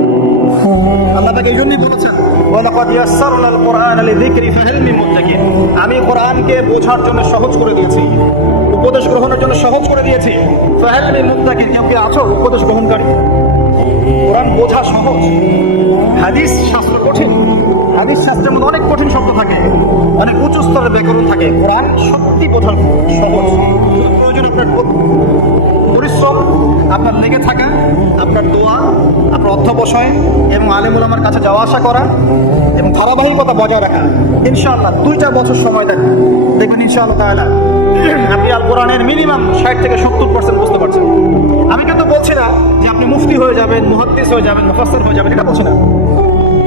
আল্লাহ তাকে এই জন্যই বলেছেন, ওয়ালাকাদ ইয়াসসারনাল কুরআনা লিযিকরি ফাহাল মিন মুদ্দাকির। আমি কোরআনকে বোঝার জন্য সহজ করে দিয়েছি, উপদেশ গ্রহণের জন্য সহজ করে দিয়েছি। ফাহাল মিন মুদ্দাকির, কেউ কি আছো উপদেশ গ্রহণকারী? কোরআন বোঝা সহজ। হাদিস শাস্ত্র কঠিন। হাদিস শাস্ত্রের মধ্যে অনেক কঠিন শব্দ থাকে, অনেক উচ্চ স্তরের ব্যাকরণ থাকে। কোরআন সত্যি বোঝা সহজ। প্রয়োজন আপনার পরিশ্রম, আপনার লেগে থাকা, আপনার দোয়া, আপনার অধ্যবসায় এবং আলেম ওলামার কাছে যাওয়া আসা করা এবং ধারাবাহিকতা বজায় রাখা, ইনশাআল্লাহ 2টা বছর সময় দেখবেন ইনশাআল্লাহ তাআলা আপনি আল কোরআনের মিনিমাম 60 থেকে 70% বুঝতে পারছেন। আমি কিন্তু বলছি না যে আপনি মুফতি হয়ে যাবেন, মুহাদ্দিস হয়ে যাবেন, মুফাসসির হয়ে যাবেন, এটা বলছি না,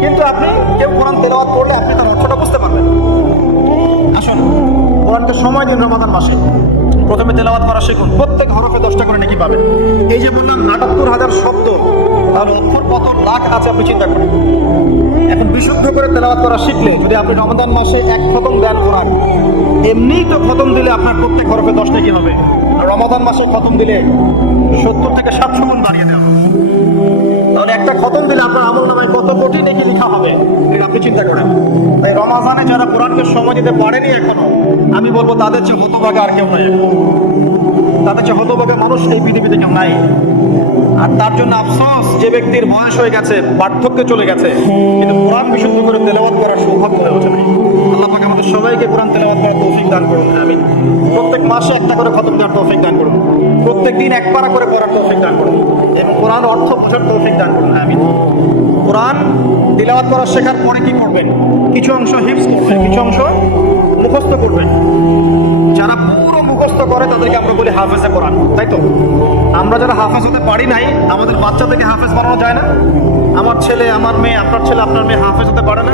কিন্তু আপনি কেউ কোরআন তেলাওয়াত করলে আপনি তার অর্থটা বুঝতে পারবেন। আসুন কোরআনকে সময় দিন রমাদান মাসে, প্রথমে তেলাওয়াত করা শিখুন, প্রত্যেক হরফে 10টা করে নাকি পাবেন। এই যে বললাম 78,000 শব্দ, তাহলে অক্ষর কত লাখ আছে আপনি চিন্তা করেন। এখন বিশুদ্ধ করে তেলাওয়াত করা শিখলে যদি আপনি রমাদান মাসে 1 খতম দেন কোরআন, এমনিই তো খতম দিলে আপনার প্রত্যেক হরফে 10 নাকি হবে, রমাদান মাসে খতম দিলে 70 থেকে 700 গুণ বাড়িয়ে দেওয়া। তাহলে একটা খতম দিলে আপনার আমল নামায় কত কোটি নেকি লেখা হবে এটা আপনি চিন্তা করেন। তাই রমাদানে যারা কোরআনকে সময় দিতে পারেনি এখনো, আমি বলবো তাদের চেয়ে হতভাগা আর কেউ নাই, তাদের চেয়ে হতভাগা মানুষ এই পৃথিবীতে কেউ নাই। আর তার জন্য আফসোস যে ব্যক্তির বয়স হয়ে গেছে, বার্ধক্যে চলে গেছে, কিন্তু কোরআন বিশুদ্ধ করে তেলাওয়াত করার সৌভাগ্য হয়ে ওঠে নাই। আল্লাহ পাক আমাদের সবাইকে কোরআন তেলাওয়াত করার তৌফিক দান করুন, আমিন। প্রত্যেক মাসে একটা করে খতম দেওয়ার তৌফিক দান করুন, প্রত্যেক দিন 1 পারা করে পড়ার তৌফিক দান করুন এবং কোরআন অর্থ বোঝার তৌফিক দান করুন, আমিন। কোরআন তিলাওয়াত করা শেখার পরে কি করবেন? কিছু অংশ হিফজ করবেন, কিছু অংশ মুখস্থ করবেন। যারা পুরো মুখস্থ করে তাদেরকে আমরা বলি হাফেজে কোরআন, তাই তো? আমরা যারা হাফেজ হতে পারি নাই, আমাদের বাচ্চাদেরকে হাফেজ বানানো যায় না? আমার ছেলে, আমার মেয়ে, আপনার ছেলে, আপনার মেয়ে হাফেজ হতে পারে না?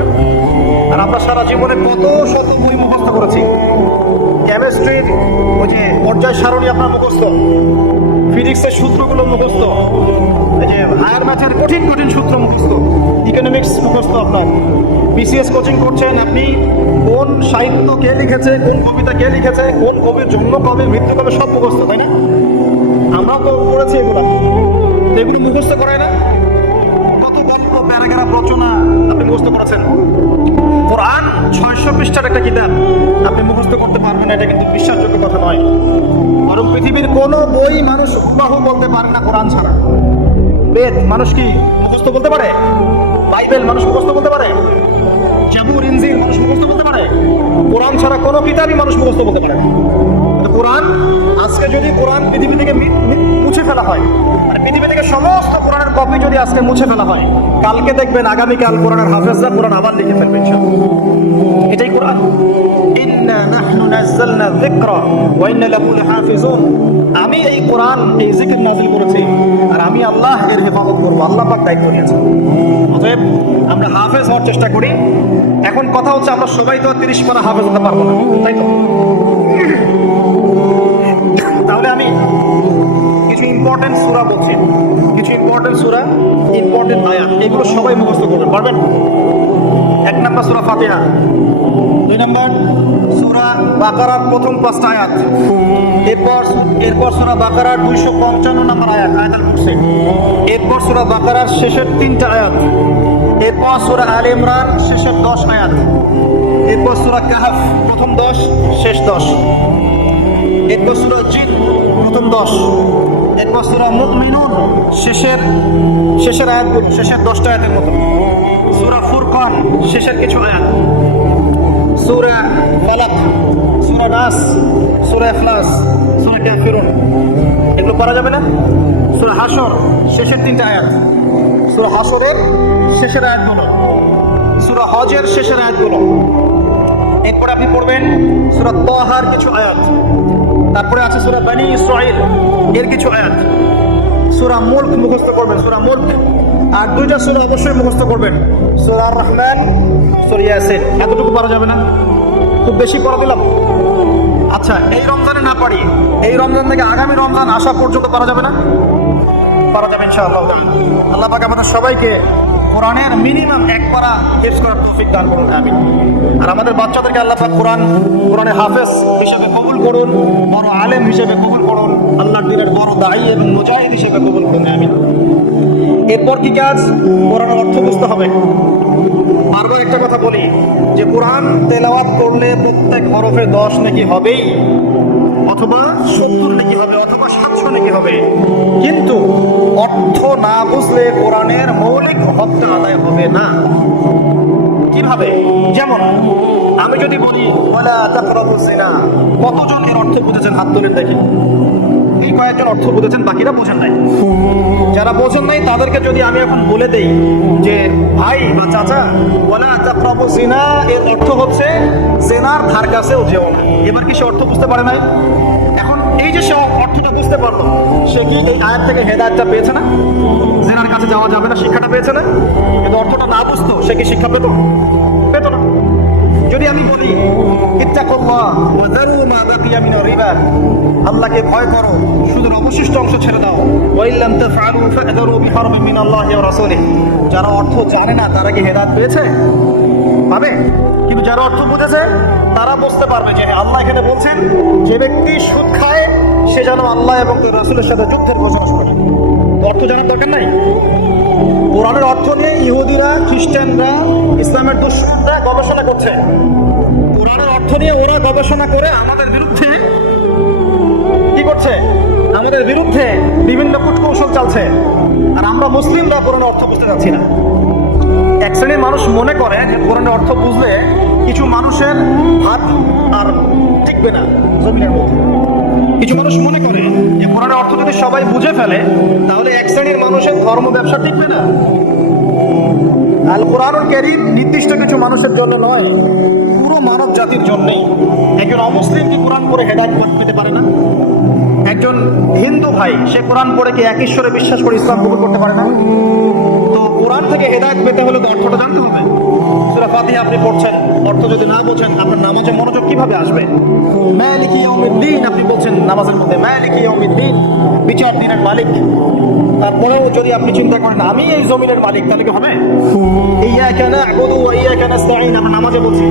আর আমরা সারা জীবনে কত শত বই মুখস্থ করেছি। কেমিস্ট্রির ওই যে পর্যায় সারণী আপনার মুখস্থ, ফিজিক্সের সূত্রগুলো মুখস্থ, এই যে হায়ার ম্যাথের কঠিন কঠিন সূত্র মুখস্থ, ইকোনমিক্স মুখস্থ। আপনার বিসিএস কোচিং করছেন, আপনি কোন সাহিত্য কে লিখেছে, কোন কবিতা কে লিখেছে, কোন কবির জন্ম কবে, মৃত্যু কবে, সব মুখস্থ, তাই না? আমরা তো পড়েছি এগুলো, এগুলো মুখস্থ করায় না? কত গল্প, প্যারাগ্রাফ রচনা আপনি মুখস্থ করেছেন। কোরআন 600 পৃষ্ঠার একটা কিতাব, আপনি মুখস্থ করতে পারবেন না, এটা কিন্তু বিশ্বাসযোগ্য কথা নয়। বরং পৃথিবীর কোনো বই মানুষ হুবহু বলতে পারে না কোরআন ছাড়া। বেদ মানুষ কি মুখস্থ বলতে পারে? বাইবেল মানুষ মুখস্থ বলতে পারে? জাবুর, ইনজিল মানুষ মুখস্থ বলতে পারে? কোরআন ছাড়া কোনো কিতাবই মানুষ মুখস্থ বলতে পারে না। কোরআন আজকে যদি কোরআন পৃথিবী থেকে মুছে ফেলা হয়, আর পৃথিবী থেকে সমস্ত কোরআনের কপি যদি আজকে মুছে ফেলা হয়, কালকে দেখবেন আগামীকাল কোরআনের হাফেজরা কোরআন আবার লিখে ফেলবে ইনশাআল্লাহ। এটাই কোরআন। ইন্না নাহনু নাযালনা যিকরা ওয়া ইন্না লাহু লাহাফিজুন। আমি এই কোরআন, এই জিকির নাযিল করেছি, আর আমি আল্লাহ এর হেফাজত করব। আল্লাহ পাক দায়িত্ব নিয়েছেন। অতএব আমরা হাফেজ হওয়ার চেষ্টা করি। এখন কথা হচ্ছে আমরা সবাই তো 30 পারা হাফেজ হতে পারবো না, তাই তো? তাহলে আমি কিছু ইম্পর্টেন্ট সূরা বলছি, কিছু ইম্পর্টেন্ট সূরা, ইম্পর্টেন্ট আয়াত, এগুলো সবাই মুখস্থ করবেন, পারবেন? 1 নম্বর সূরা ফাতিহা, 2 নম্বর সূরা বাকারার প্রথম 5টা আয়াত, এরপর সূরা বাকারার 255 নম্বর আয়াত, আয়াতুল কুরসি, এরপর সূরা বাকারার শেষের 3টা আয়াত, এরপর সূরা আলে ইমরান শেষের 10 আয়াত, এরপর সূরা কাহফ প্রথম 10 শেষ 10, এরপর সূরা জিন প্রথম 10, এরপর সূরা মুমিনুন শেষের আয়াতগুলো, শেষের 10টা আয়াতের মতো, সূরা ফুরকান শেষের কিছু আয়াত, সূরা ফালাক, সূরা নাস, সূরা ইখলাস, সূরা কাফিরুন, এগুলো পড়া যাবে না? সূরা হাশর শেষের 3টা আয়াত, সূরা হাশরের শেষের আয়াতগুলো, সূরা হজের শেষের আয়াতগুলো। এরপর আপনি পড়বেন সূরা তাহার কিছু আয়াত, তারপরে আছে সূরা বনী ইসরাঈল এর কিছু আয়াত, সূরা মুলক মুখস্থ করবেন, সূরা মুলক, আর 2টা সূরা অবশ্যই মুখস্থ করবেন, সূরা আর রহমান, সূরা ইয়াসিন। এতটুকু পারা যাবে না? খুব বেশি পড়া দিলাম? আচ্ছা, এই রমজানে না পারি, এই রমজান থেকে আগামী রমজান আসা পর্যন্ত পারা যাবে না? পারা যাবে ইনশাআল্লাহ। আল্লাহ পাক আমাদের সবাইকে কোরআনের মিনিমাম 1 পারা হিফজ করার তৌফিক দান করুন, আমিন। আর আমাদের বাচ্চাদেরকে আল্লাহ পাক কোরআনের হাফেজ হিসেবে কবুল করুন, বড় আলেম হিসেবে কবুল করুন, আল্লাহর দ্বীনের বড় দায়ী এবং মুজাহিদ হিসেবে কবুল করুন, আমিন। এরপর কি কাজ? কোরআনের অর্থ বুঝতে হবে। বারবার একটা কথা বলি যে কোরআন তেলাওয়াত করলে প্রত্যেক হরফে 10 নেকি হবেই, অথবা 70 নেকি হবে, অথবা 700 নেকি হবে, কিন্তু অর্থ না বুঝলে কোরআনের মৌলিক হকটা আদায় হবে না। কিভাবে? যেমন আমি যদি বলি ওয়ালা তাকরাবুজ জিনা, কতজন এর অর্থ বুঝেছেন? হাত তুলে দেখি। এই কয়েকজন অর্থ বুঝেছেন, বাকিরা বোঝেন নাই। যারা বোঝেন নাই তাদেরকে যদি আমি এখন বলে দেই যে ভাই বা চাচা, ওয়ালা তাকরাবু জিনা, এর অর্থ হচ্ছে জেনার ধার কাছেও যেও না, এবার কি সে অর্থ বুঝতে পারে নাই? এখন এই যে সে অর্থটা বুঝতে পারলো, সে কি এই আয়াত থেকে হেদায়েতটা পেয়েছে না? জেনার কাছে যাওয়া যাবে না, শিক্ষাটা পেয়েছে না? কিন্তু অর্থটা না বুঝতো, সে কি শিক্ষা পেত? পেত না। যদি আমি বলি ইত্তাকুল্লাহ ওয়া যারু মা বাকিয়া মিনার রিবা, আল্লাহকে ভয় করো, সুদের অবশিষ্ট অংশ ছেড়ে দাও, ওয়া ইল্লাম তাফআলু ফা'যারু বিহারবিন মিনাল্লাহি ওয়া রাসূলিহি। যারা অর্থ জানে না তারা কি হেদায়েত পেয়েছে? পাবে। কিন্তু যারা অর্থ বুঝেছে তারা বুঝতে পারবে যে আল্লাহ এখানে বলছেন যে ব্যক্তি সুদ খায় সে যেন আল্লাহ এবং তার রাসূলের সাথে যুদ্ধের ঘোষণা করে। অর্থ জানার দরকার নাই। কোরআনের অর্থ নিয়ে ইহুদিরা, খ্রিস্টানরা, ইসলামের দুশমনরা গবেষণা করছে। কোরআনের অর্থ নিয়ে ওরা গবেষণা করে আমাদের বিরুদ্ধে কি করছে? আমাদের বিরুদ্ধে বিভিন্ন কূটকৌশল চালছে। আর আমরা মুসলিমরা কোরআনের অর্থ বুঝতে চাচ্ছি না। এক শ্রেণীর মানুষ মনে করে যে কোরআনের অর্থ বুঝলে কিছু মানুষের হাত আর টিকবে না জমিনের মধ্যে। কিছু মানুষ মনে করে যে কোরআনের অর্থ যদি সবাই বুঝে ফেলে তাহলে এক শ্রেণীর মানুষের ধর্ম ব্যবসা টিকবে না। আল কোরআনুল কারীম নির্দিষ্ট কিছু মানুষের জন্য নয়, পুরো মানব জাতির জন্যই। একজন অমুসলিম কি কোরআন পড়ে হেদায়েত পেতে পারে না? একজন হিন্দু ভাই সে কোরআন পড়ে কি এক ঈশ্বরে বিশ্বাস করে ইসলাম কবুল করতে পারে না? তো কোরআন থেকে হেদায়েত পেতে হলে তো অর্থটা জানতে হবে। সূরা ফাতিহা আপনি পড়ছেন, অর্থ যদি না বোঝেন আপনার নামাজে মনোযোগ কিভাবে আসবে? মালিকি ইয়াউমিদ্দিন আপনি বলছেন নামাজের মধ্যে, মালিকি ইয়াউমিদ্দিন, বিচার দিনের মালিক। তারপরেও যদি আপনি চিন্তা করেন আমি এই জমিনের মালিক, তাহলে কি হবে? ইয়াকা না'বুদু ওয়া ইয়াকা নাস্তাঈন, আমরা নামাজে বলছি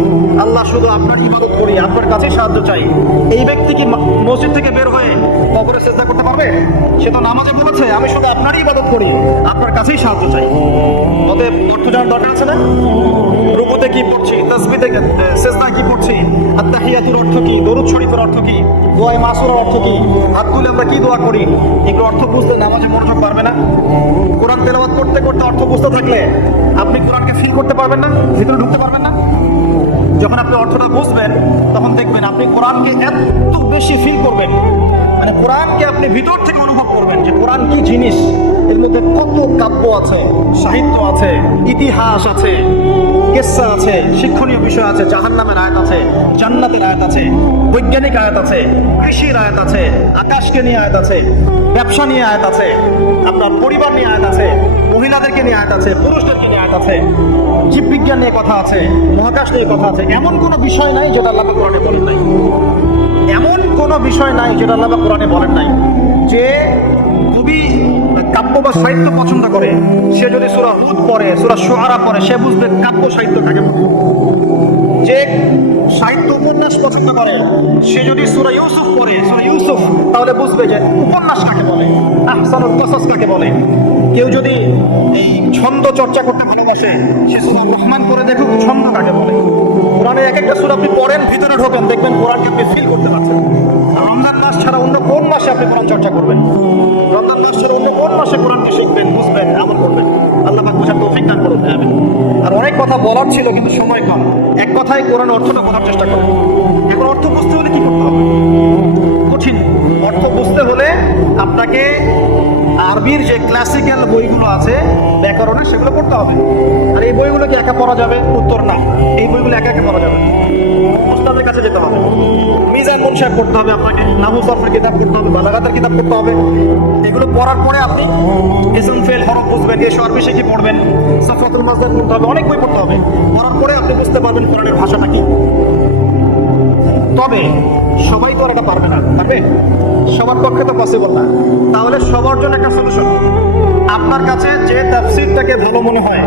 আল্লাহ শুধু আপনার ইবাদত করি, আপনার কাছে সাহায্য চাই। এই ব্যক্তি কি মসজিদ থেকে বের হয়ে কবরে সিজদা করতে পারবে? সে তো নামাজে বলেছে আমি শুধু আপনারই ইবাদত করি, আপনার কাছেই সাহায্য চাই। অতএব অর্থ জানার দরকার আছে না? রুকুতে কি পড়ছি, তাসবিতে সিজদায় কি পড়ছি, আত্তাহিয়াতুর অর্থ কি, দরুদ শরীফের অর্থ কি, দোয়া মাসুরের অর্থ কি, হাত তুলে আমরা কি দোয়া করি, এগুলো অর্থ বুঝতে নামাজে মনোযোগ পারবে না। কোরআন তেলাওয়াত করতে করতে অর্থ বুঝতে থাকলে আপনি কোরআনকে ফিল করতে পারবেন না, ভিতরে ঢুকতে পারবেন না। যখন আপনি অর্থটা বুঝবেন তখন দেখবেন আপনি কোরআনকে এত বেশি ফিল করবেন, মানে কোরআনকে আপনি ভিতর থেকে অনুভব করবেন যে কোরআন কি জিনিস, এর মধ্যে কত কাব্য আছে, সাহিত্য আছে, ইতিহাস আছে, কিসসা আছে, শিক্ষণীয় বিষয় আছে, জাহান্নামের আয়াত আছে, জান্নাতের আয়াত আছে, বৈজ্ঞানিক আয়াত আছে, কৃষির আয়াত আছে, আকাশকে নিয়ে আয়াত আছে, ব্যবসা নিয়ে আয়াত আছে, আপনার পরিবার নিয়ে আয়াত আছে, মহিলাদেরকে নিয়ে আয়াত আছে, পুরুষদেরকে নিয়ে আয়াত আছে, জীববিজ্ঞান নিয়ে কথা আছে, মহাকাশ নিয়ে কথা আছে। এমন কোনো বিষয় নাই যেটা আল্লাহ কোরআনে বলেন নাই। এমন কোনো বিষয় নাই যেটা আল্লাহ কোরআনে বলেন নাই। যে কবি কাব্য বা সাহিত্য পছন্দ করে সে যদি সূরা হুদ পড়ে, সূরা শুআরা পড়ে, সে বুঝবে কাব্য সাহিত্য কাকে বলে। যে সাহিত্য উপন্যাস পছন্দ করে সে যদি সূরা ইউসুফ পড়ে, সূরা ইউসুফ, তাহলে বুঝবে যে উপন্যাস কাকে বলে, আহসানুল কসাস কাকে বলে। কেউ যদি এই ছন্দ চর্চা করতে ভালোবাসে সে সূরা রহমান পড়ে দেখুক ছন্দ কাকে বলে। কোরআনে এক একটা সূরা আপনি পড়েন, ভিতরে ঢোকেন, দেখবেন কোরআনকে আপনি ফিল করতে পারছেন। রমজান মাস ছাড়া অন্য কোন মাসে আপনি কোরআন চর্চা করবেন? রমজান মাস ছাড়া অন্য কোন মাসে কোরআনকে শিখবেন, বুঝবেন, আমল করবেন? আল্লাহ পাক বোঝার তৌফিক দান করুন। আমিন। আর অনেক কথা বলার ছিল কিন্তু সময় কম, এক কথায় কোরআন অর্থটা বোঝার চেষ্টা করুন। এখন অর্থ বুঝতে হলে কি করতে হবে? কঠিন। অর্থ বুঝতে হলে আপনাকে আরবির যে ক্লাসিক্যাল বইগুলো আছে ব্যাকরণের, সেগুলো পড়তে হবে। আর এই বইগুলো কি একা পড়া যাবে? উত্তর না, এই বইগুলো একা একা পড়া যাবে। উস্তাদের কাছে যেতে হবে, মিজান মুনশার পড়তে হবে আপনাকে, নাহু সরফের কিতাব পড়তে হবে, বালাগাতের কিতাব পড়তে হবে। এগুলো পড়ার পরে আপনি ইসম ফেল হরফ বুঝবেন, এই সর্বে শিখে পড়বেন, সাফাতুল মাসদার পড়তে হবে, অনেক বই পড়তে হবে। পড়ার পরে আপনি বুঝতে পারবেন কোরআনের ভাষাটা কি। তবে সবাই তো আর এটা পারবে না, পারবে? সবার পক্ষে তো পসিবল না। তাহলে সবার জন্য একটা সলিউশন, আপনার কাছে যে তাফসীরটাকে ভালো মনে হয়,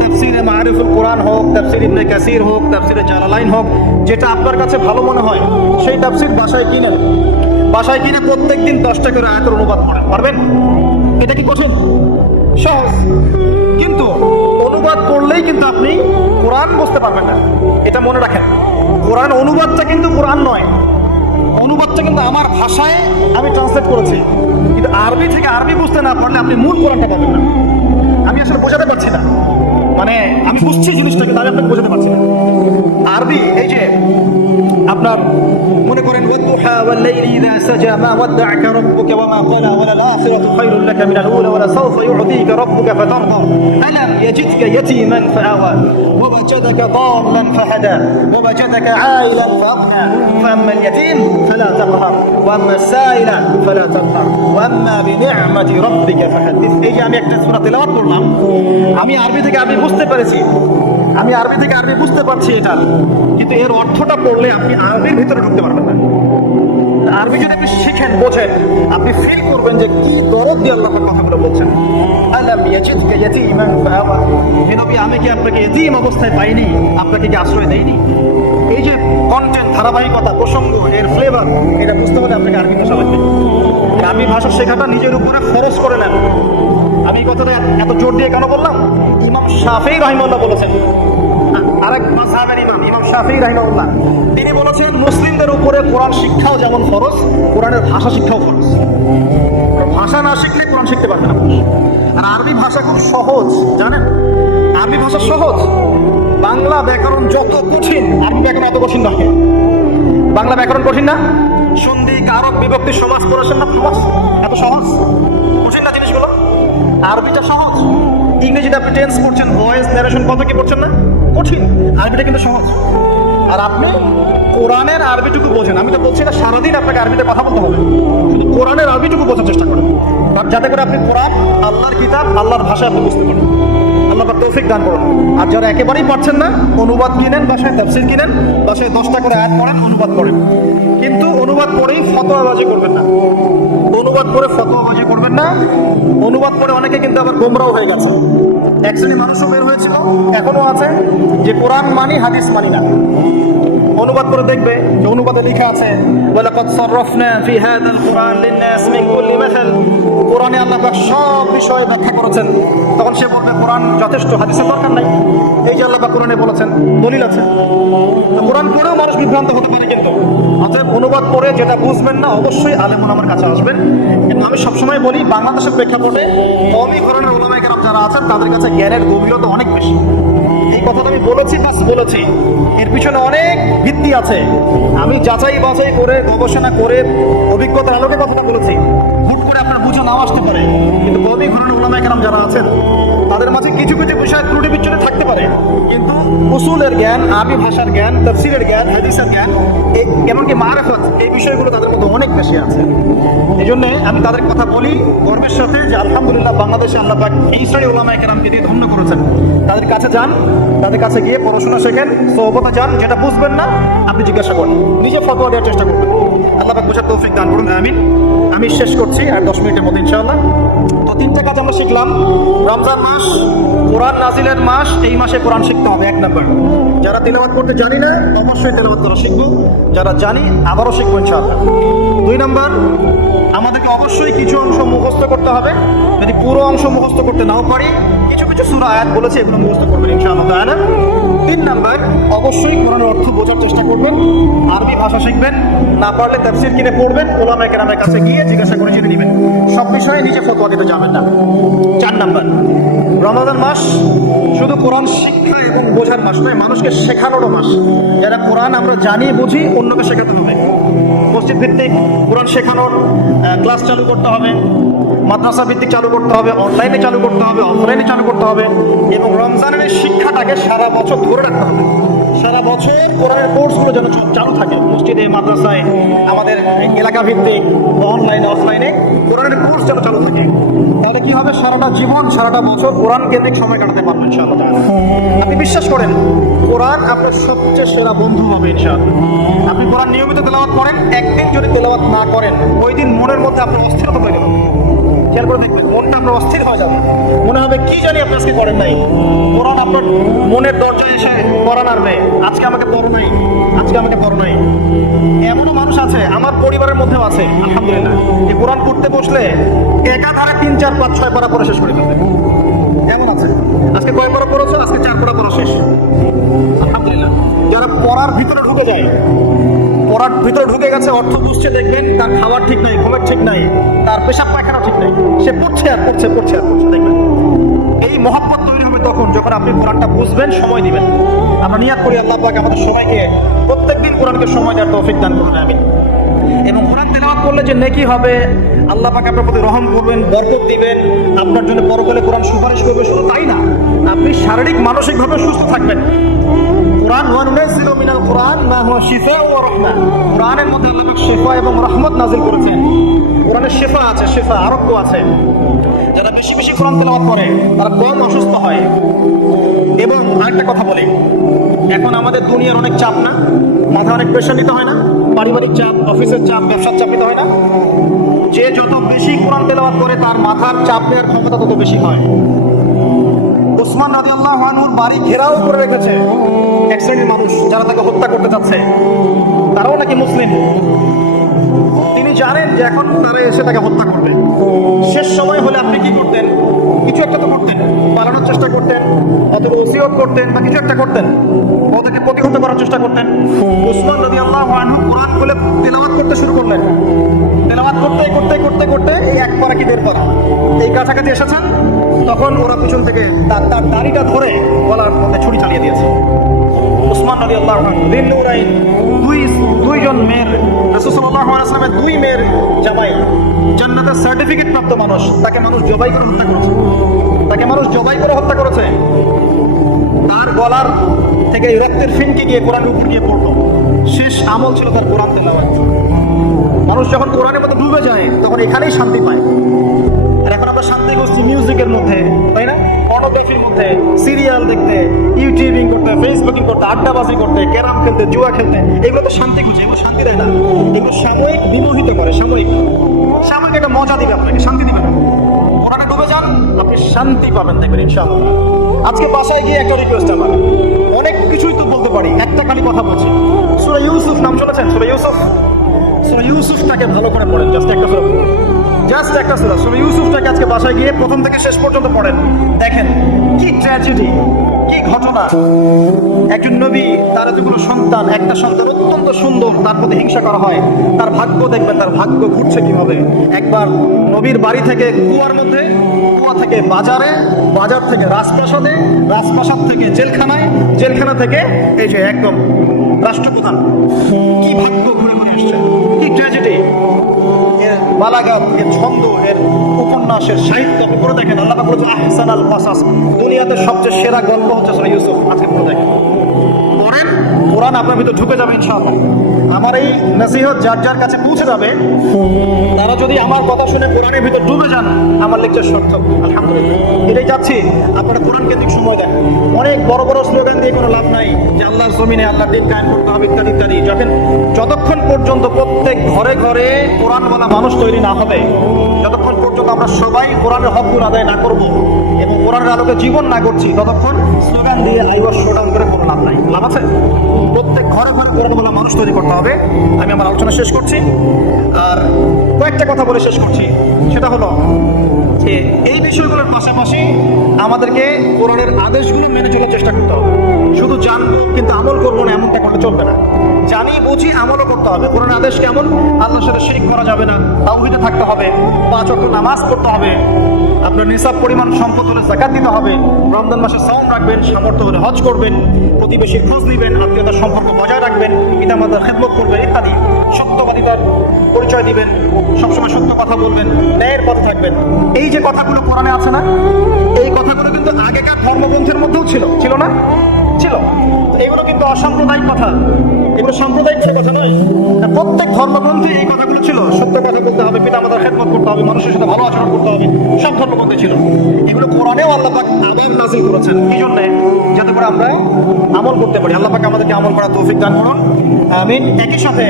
তাফসীরে মারিফুল কোরআন হোক, তাফসীর ইবনে কাসির হোক, তাফসীরে জালালাইন হোক, যেটা আপনার কাছে ভালো মনে হয় সেই তাফসীর বাসায় কিনেন। বাসায় কিনে প্রত্যেকদিন 10টা করে আয়াতের অনুবাদ করেন। পারবেন? এটা কি কঠিন? সহজ। কিন্তু অনুবাদ করলেই কিন্তু আপনি কোরআন বুঝতে পারবেন না, এটা মনে রাখেন। কোরআন অনুবাদটা কিন্তু কোরআন নয়, অনুবাদটা কিন্তু আমার ভাষায় আমি ট্রান্সলেট করেছি। কিন্তু আরবি থেকে আরবি বুঝতে না পারলে আপনি মূল কোরআনটা পাবেন না। আমি আসলে বোঝাতে পারছি না, মানে আমি বুঝছি জিনিসটা কিন্তু আমি আপনাকে বোঝাতে পারছি না। আরবি এই যে আপনার মনে করেন والضحى والليل إذا سجى ما ودعك ربك وما قلى وللآخرة خير لك من الأولى ولسوف يعطيك ربك فترضى ألم يجدك يتيما فآوى ووجدك ضالا فهدى ووجدك عائلا فأغنى فأما اليتيم فلا تقهر وأما السائل فلا تنهر وأما بنعمة ربك فحدث এই যে আমি একটা সূরা তেলাওয়াত করলাম আমি আরবি থেকে বুঝতে পেরেছি আমি আরবি থেকে বুঝতে পারছি এটা কিন্তু এর অর্থটা পড়লে আপনি আরবির ভিতরে ঢুকতে পারবেন না আরবি যদি আপনি শিখেন বোঝেন আপনি ফিল করবেন যে কি দরদ দিয়ে আল্লাহ কথাগুলো বলছেন আলাম ইয়াজিদকা ইয়াতীমান ফাআওয়া নবী আমি কি আপনাকে এতিম অবস্থায় পাইনি আপনাকে কি আশ্রয় দেইনি এই যে কন্টেন্ট ধারাবাহিকতা প্রসঙ্গ এর ফ্লেভার এটা বুঝতে হলে আপনাকে আরবি ভাষা লাগবে আরবি ভাষা শেখাটা নিজের উপরে খরচ করে নেন আমি এই কথাটা এত জোর দিয়ে কেন বললাম ইমাম শাফিঈ রাহিমাহুল্লাহ বলেছেন আরেক মাযহাবের ইমাম শাফিঈ রাহিমাহুল্লাহ তিনি বলেছেন মুসলিমদের উপরে কোরআন শিক্ষাও যেমন ফরজ কোরআনের ভাষা শিক্ষাও ফরজ ভাষা না শিখলে কোরআন শিখতে পারবে না আর আরবি ভাষা খুব সহজ জানেন আরবি ভাষা সহজ বাংলা ব্যাকরণ যত কঠিন আরবি ব্যাকরণ এত কঠিন নয় বাংলা ব্যাকরণ কঠিন না সন্ধি কারক বিভক্তি সমাস পড়াশোনা না সমাস এত সহজ কঠিন না জিনিসগুলো আরবিটা সহজ ইংরেজিতে আপনি টেন্স পড়ছেন ভয়েস ন্যারেশন কত কি পড়ছেন না কঠিন আরবিটা কিন্তু সহজ আর আপনি কোরআনের আরবিটুকু বোঝেন আমি তো বলছি না সারাদিন আপনাকে আরবিতে কথা বলতে হবে শুধু কোরআনের আরবিটুকু বোঝার চেষ্টা করেন যাতে করে আপনি কোরআন আল্লাহর কিতাব আল্লাহর ভাষায় আপনি বুঝতে পারেন আল্লাহ পাক তৌফিক দান করুন আর যারা একেবারেই পারছেন না অনুবাদ কিনেন বাসায় তাফসীর কিনেন বাসায় 10টা করে আয়াত পড়েন অনুবাদ করেন কিন্তু অনুবাদ পড়েই ফতোয়াবাজি করবেন না অনুবাদ করে ফতোয়াবাজি করবেন না অনুবাদ করে অনেকে কিন্তু আবার গোমরাও হয়ে গেছে এক শ্রেণীর মানুষও বের হয়েছিল এখনো আছে যে কোরআন মানি হাদিস মানি না অনুবাদ করে দেখবে যে অনুবাদে লেখা আছে ওয়ালাকাদ সাররাফনা ফি হাযাল কুরআন লিন-নাস মিন কুল্লি মাসাল কোরআনে আল্লাহ পাক সব বিষয়ে ব্যাখ্যা করেছেন তখন সে বলবে কোরআন যথেষ্ট হাদিসের দরকার নাই এই যে আল্লাহ পাক কোরআনে বলেছেন দলিল আছে তো কোরআন পড়েও মানুষ বিভ্রান্ত হতে পারে কিন্তু অতএব অনুবাদ পড়ে যেটা বুঝবেন না অবশ্যই আলেম ওলামার কাছে আসবেন কিন্তু আমি সবসময় বলি বাংলাদেশের প্রেক্ষাপটে কওমি কোরআনের ওলামায়ে কেরাম যারা আছেন তাদের কাছে জ্ঞানের গভীরতা অনেক বেশি এই কথাটা আমি বলেছি এর পিছনে অনেক ভিত্তি আছে আমি যাচাই বাছাই করে গবেষণা করে অভিজ্ঞতার আলোকে কথাটা বলেছি হুট করে আপনার বুঝে নাও আসতে পারে কিন্তু কওমি কোরআনের ওলামায়ে কেরাম যারা আছেন তাদের মাঝে কিছু কিছু বিষয় ত্রুটি বিচ্ছুটি থাকতে পারে কিন্তু উসুলের জ্ঞান আরবি ভাষার জ্ঞান তাফসীরের জ্ঞান হাদিসের জ্ঞান এমনকি মারিফত এই বিষয়গুলো তাদের মধ্যে অনেক বেশি আছে এই জন্যে আমি তাদের কথা বলি গর্বের সাথে যে আলহামদুলিল্লাহ বাংলাদেশে আল্লাহ পাক এই শ্রেণীর ওলামায়ে কেরামকে দিয়ে ধন্য করেছেন তাদের কাছে যান তাদের কাছে গিয়ে পড়াশোনা শেখেন সোহবতে যান যেটা বুঝবেন না আপনি জিজ্ঞাসা করেন নিজে ফতোয়া দেওয়ার চেষ্টা করবেন আল্লাহ পাক বোঝার তৌফিক দান করুন আমিন আমি শেষ করছি আর 10 মিনিটের মধ্যে ইনশাআল্লাহ তো 3টা কাজ আমরা শিখলাম রমজান মাস কোরআন নাজিলের মাস এই মাসে কোরআন শিখতে হবে 1 নাম্বার যারা তেলাওয়াত করতে জানি না অবশ্যই তেলাওয়াত করা শিখবো যারা জানি আবারও শিখবো ইনশাআল্লাহ 2 নাম্বার আমাদেরকে অবশ্যই কিছু অংশ মুখস্থ করতে হবে যদি পুরো অংশ মুখস্থ করতে নাও পারি কিছু কিছু সূরা আয়াত বলেছে এগুলো মুখস্থ করবেন ইনশাআল্লাহ তাআলা 3 নাম্বার অবশ্যই কোরআনের অর্থ বোঝার চেষ্টা করবেন আরবি ভাষা শিখবেন না পারলে তাফসীর কিনে পড়বেন ওলামায়ে কেরামের কাছে গিয়ে জিজ্ঞাসা করে জেনে নেবেন সব বিষয়ে নিজে ফতোয়া দিতে যাবেন না 4 নাম্বার রমজান মাস শুধু কোরআন শিক্ষা এবং বোঝার মাস নয় মানুষকে শেখানোরও মাস যারা কোরআন আমরা জানি বুঝি অন্যকে শেখাতে হবে মসজিদ ভিত্তিক কোরআন শেখানোর ক্লাস চালু করতে হবে মাদ্রাসা ভিত্তিক চালু করতে হবে অনলাইনে চালু করতে হবে অফলাইনে চালু করতে হবে এবং রমজানের শিক্ষাটাকে সারা বছর ধরে রাখতে হবে সারা বছর কোরআনের কোর্সগুলো যেন চালু থাকে মসজিদে মাদ্রাসায় আমাদের এলাকা ভিত্তিক অনলাইনে অফলাইনে কোরআনের কোর্স যেন চালু থাকে তাহলে কি হবে সারাটা জীবন সারাটা বছর কোরআন কেন্দ্রিক সময় কাটাতে পারবেন ইনশাআল্লাহ আপনি বিশ্বাস করেন কোরআন আপনার সবচেয়ে সেরা বন্ধু হবে ইনশাআল্লাহ আপনি কোরআন নিয়মিত তেলাওয়াত করেন একদিন যদি তেলাওয়াত না করেন ওই দিন মনের মধ্যে আপনার অস্থিরতা তৈরি হবে খেয়াল করে দেখবেন মনটা আপনার অস্থির হয়ে যাবে মনে হবে কি জানি আপনি আজকে করেন নাই কোরআন আপনার মনের দরজায় এসে কোরআন আনবে আজকে আমাকে পড়ো নাই আজকে আমাকে পড়ো নাই এমনও মানুষ আছে আমার পরিবারের মধ্যেও আছে আলহামদুলিল্লাহ এই কোরআন পড়তে বসলে একাধারে 3, 4, 5, 6 পারা পড়ে শেষ করে ফেলবে এমন আছে আজকে কয় পারা পড়েছো আজকে 4 পারা পড়া শেষ আলহামদুলিল্লাহ যারা পড়ার ভিতরে ঢুকে যায় পড়ার ভিতরে ঢুকে গেছে অর্থ বুঝছে দেখবেন তার খাবার ঠিক নাই ঘুমের ঠিক নাই তার পেশাব পায়খানা ঠিক নাই সে পড়ছে আর পড়ছে দেখবেন এই মহব্বত তৈরি হবে তখন যখন আপনি কোরআনটা বুঝবেন সময় দিবেন আমরা নিয়াত করি আল্লাহ পাক আমাদের সবাইকে প্রত্যেকদিন কোরআনকে সময় দেওয়ার তৌফিক দান করুন আমিন এবং কোরআন তেলাওয়াত করলে যে নেকি হবে, আল্লাহ পাক আপনার প্রতি রহম করবেন, বরকত দিবেন, আপনার জন্য পরকালে কোরআন সুপারিশ করবে, শুধু তাই না, আপনি শারীরিক মানসিকভাবে সুস্থ থাকবেন। কোরআন ওয়ানুনাজ্জিলু মিনাল কোরআন মা হুয়া শিফাউ ওয়া রাহমা, কোরআনের মধ্যে আল্লাহ পাক শিফা এবং রহমত নাযিল করেছেন। কোরআনে শিফা আছে, শিফা আরোগ্য আছে। যারা বেশি বেশি কোরআন তেলাওয়াত করে তারা কম অসুস্থ হয়। এবং আরেকটা কথা বলি, এখন আমাদের দুনিয়ার অনেক চাপ না, মাথায় অনেক প্রেশার নিতে হয় না, পারিবারিক চাপ, অফিসের চাপ, ব্যবসার চাপ নিতে হয় না। যে যত বেশি কোরআন তেলাওয়াত করে তার মাথার চাপ নেওয়ার ক্ষমতা তত বেশি হয়। ওসমান রাদিয়াল্লাহু আনহুর বাড়ি ঘেরাও করে রেখেছে এক শ্রেণীর মানুষ, যারা তাকে হত্যা করতে চাচ্ছে, তারাও নাকি মুসলিম। তিনি জানেন যে এখন তারা এসে তাকে হত্যা করবে। শেষ সময় হলে আপনি কি করতেন? কিছু একটা তো করতেন, পালানোর চেষ্টা করতেন, অথবা ওসিয়ত করতেন, বা কিছু একটা করতেন, ওদেরকে প্রতিহত করার চেষ্টা করতেন। ওসমান রাদিয়াল্লাহু আনহু কোরআন খুলে তেলাওয়াত করতে শুরু করলেন। তেলাওয়াত করতে করতে করতে করতে এই এক পারা কি দেড় পারা এই কাছাকাছি এসেছেন, তখন ওরা পিছন থেকে তার দাড়িটা ধরে গলার মধ্যে ছুরি চালিয়ে দিয়েছে। ওসমান রাদিয়াল্লাহু আনহু যিন্নুরাইন, দুইজন মেয়ের, রাসূল সাল্লাল্লাহু আলাইহি ওয়াসাল্লামের দুই মেয়ের জামাই, জান্নাতের সার্টিফিকেট প্রাপ্ত মানুষ, তাকে মানুষ জবাই করে হত্যা করেছে। তাকে মানুষ জবাই করে হত্যা করেছে। তার গলার থেকে রক্তের ফিনকি গিয়ে কোরআনের উপর গিয়ে পড়তো। শেষ আমল ছিল তার কোরআন তেলাওয়াত। মানুষ যখন কোরআনের মধ্যে ডুবে যায় তখন এখানেই শান্তি পায়। আর এখন আমরা শান্তি করছি মিউজিকের মধ্যে, তাই না? পর্নোগ্রাফির মধ্যে, সিরিয়াল দেখতে, ইউটিউবিং করতে, ফেসবুকিং করতে, আড্ডাবাজি করতে, ক্যারাম খেলতে, জুয়া খেলতে, এগুলো তো শান্তি খুঁজে, এগুলো শান্তি দেয় না। এগুলো সাময়িক বিমোহিত করে, সাময়িক একটা মজা দিবে আপনাকে, শান্তি দিবে না। কোরআনে ডুবে যান, আপনি শান্তি পাবেন, দেখবেন ইনশাআল্লাহ। আজকে বাসায় গিয়ে একটা রিকোয়েস্ট আমার, অনেক কিছুই তো বলতে পারি, একটা খালি কথা বলছি। সূরা ইউসুফ নাম শুনেছেন? সূরা ইউসুফ, সূরা ইউসুফটাকে ভালো করে পড়েন, জাস্ট একটা সূরা সূরা ইউসুফটাকে আজকে বাসায় গিয়ে প্রথম থেকে শেষ পর্যন্ত পড়েন। দেখেন কি ট্র্যাজেডি, কি ঘটনা। একজন নবী, তার এতগুলো সন্তান, একটা সন্তান অত্যন্ত সুন্দর, তার প্রতি হিংসা করা হয়। তার ভাগ্য দেখবেন, তার ভাগ্য ঘুরছে কিভাবে। একবার নবীর বাড়ি থেকে কুয়ার মধ্যে, কুয়া থেকে বাজারে, বাজার থেকে রাজপ্রাসাদে, রাজপ্রাসাদ থেকে জেলখানায়, জেলখানা থেকে এই যে একদম রাষ্ট্রপ্রধান। কি ভাগ্য ঘুরে ঘুরে আসছে, কি ট্র্যাজেডি। এর বালাগাত, এর ছন্দ, এর উপন্যাসের সাহিত্য আপনি পড়ে দেখেন। আল্লাহ পাক বলেছে আহসানাল কাসাস, দুনিয়াতে সবচেয়ে সেরা গল্প হচ্ছে সূরা ইউসুফ। আজকে পড়ে দেখেন, পড়েন, কোরআন আপনার ভিতরে ঢুকে যাবে ইনশাআল্লাহ। আমার এই নসিহত যার যার কাছে পৌঁছে যাবে, তারা যদি আমার কথা শুনে কোরআনের ভিতর ডুবে যান, আমার লেকচার সার্থক, আলহামদুলিল্লাহ। এটাই চাচ্ছি, আপনারা কোরআন কেন্দ্রিক সময় দেন। অনেক বড় বড় স্লোগান দিয়ে কোনো লাভ নাই যে আল্লাহর জমিনে আল্লাহর দিন কায়েম করতে হবে ইত্যাদি ইত্যাদি। যতক্ষণ পর্যন্ত প্রত্যেক ঘরে ঘরে কোরআন বলা মানুষ তৈরি না হবে, যতক্ষণ পর্যন্ত আমরা সবাই কোরআনের হকগুলো আদায় না করব এবং কোরআনের আলোকে জীবন না করছি, ততক্ষণ স্লোগান দিয়ে আইওয়াস শোডাউন করে কোনো লাভ নাই। লাভ আছে? প্রত্যেক ঘরে ঘরে কোরআন বলা মানুষ তৈরি করতে হবে। আমি আমার আলোচনা শেষ করছি, আর কয়েকটা কথা বলে শেষ করছি। সেটা হলো যে এই বিষয়গুলোর পাশাপাশি আমাদেরকে কোরআনের আদেশগুলো মেনে চলার চেষ্টা করতে হবে। শুধু জানবো কিন্তু আমল করবো না, এমনটা করলে চলবে না। জানি বুঝি আমলও করতে হবে। কোরআনের আদেশ কেমন? আল্লাহর সাথে শিরক করা যাবে না, তাওহীদে থাকতে হবে, 5 ওয়াক্ত নামাজ পড়তে হবে, আপনার নিসাব পরিমাণ সম্পদ হলে যাকাত দিতে হবে, রমজান মাসে সাওম রাখবেন, সামর্থ্য হলে হজ করবেন, প্রতিবেশীর খোঁজ নেবেন, আত্মীয়তার সম্পর্ক বজায় রাখবেন, পিতামাতার খেদমত করবেন ইত্যাদি। সত্যবাদিতার পরিচয় দিবেন, সবসময় সত্য কথা বলবেন, ন্যায়ের পথে থাকবেন। এই যে কথাগুলো কোরআনে আছে না, এই কথাগুলো কিন্তু আগেকার ধর্মগ্রন্থের মধ্যেও ছিল না? ছিল। এগুলো কিন্তু অসাম্প্রদায়িক কথা, এগুলো সাম্প্রদায়িক কথা নয়। প্রত্যেক ধর্মগ্রন্থে এই কথাগুলো ছিল। সত্য কথা বলতে হবে, পিতামাতার খেদমত করতে হবে, মানুষের সাথে ভালো আচরণ করতে হবে, সব ধর্মগ্রন্থে ছিল। এগুলো কোরআনেও আল্লাহ পাক আবার নাযিল করেছেন, এই জন্য যাতে করে আমরা আমল করতে পারি। আল্লাহ পাক আমাদেরকে আমল করার তৌফিক দান করুন, আমিন। একই সাথে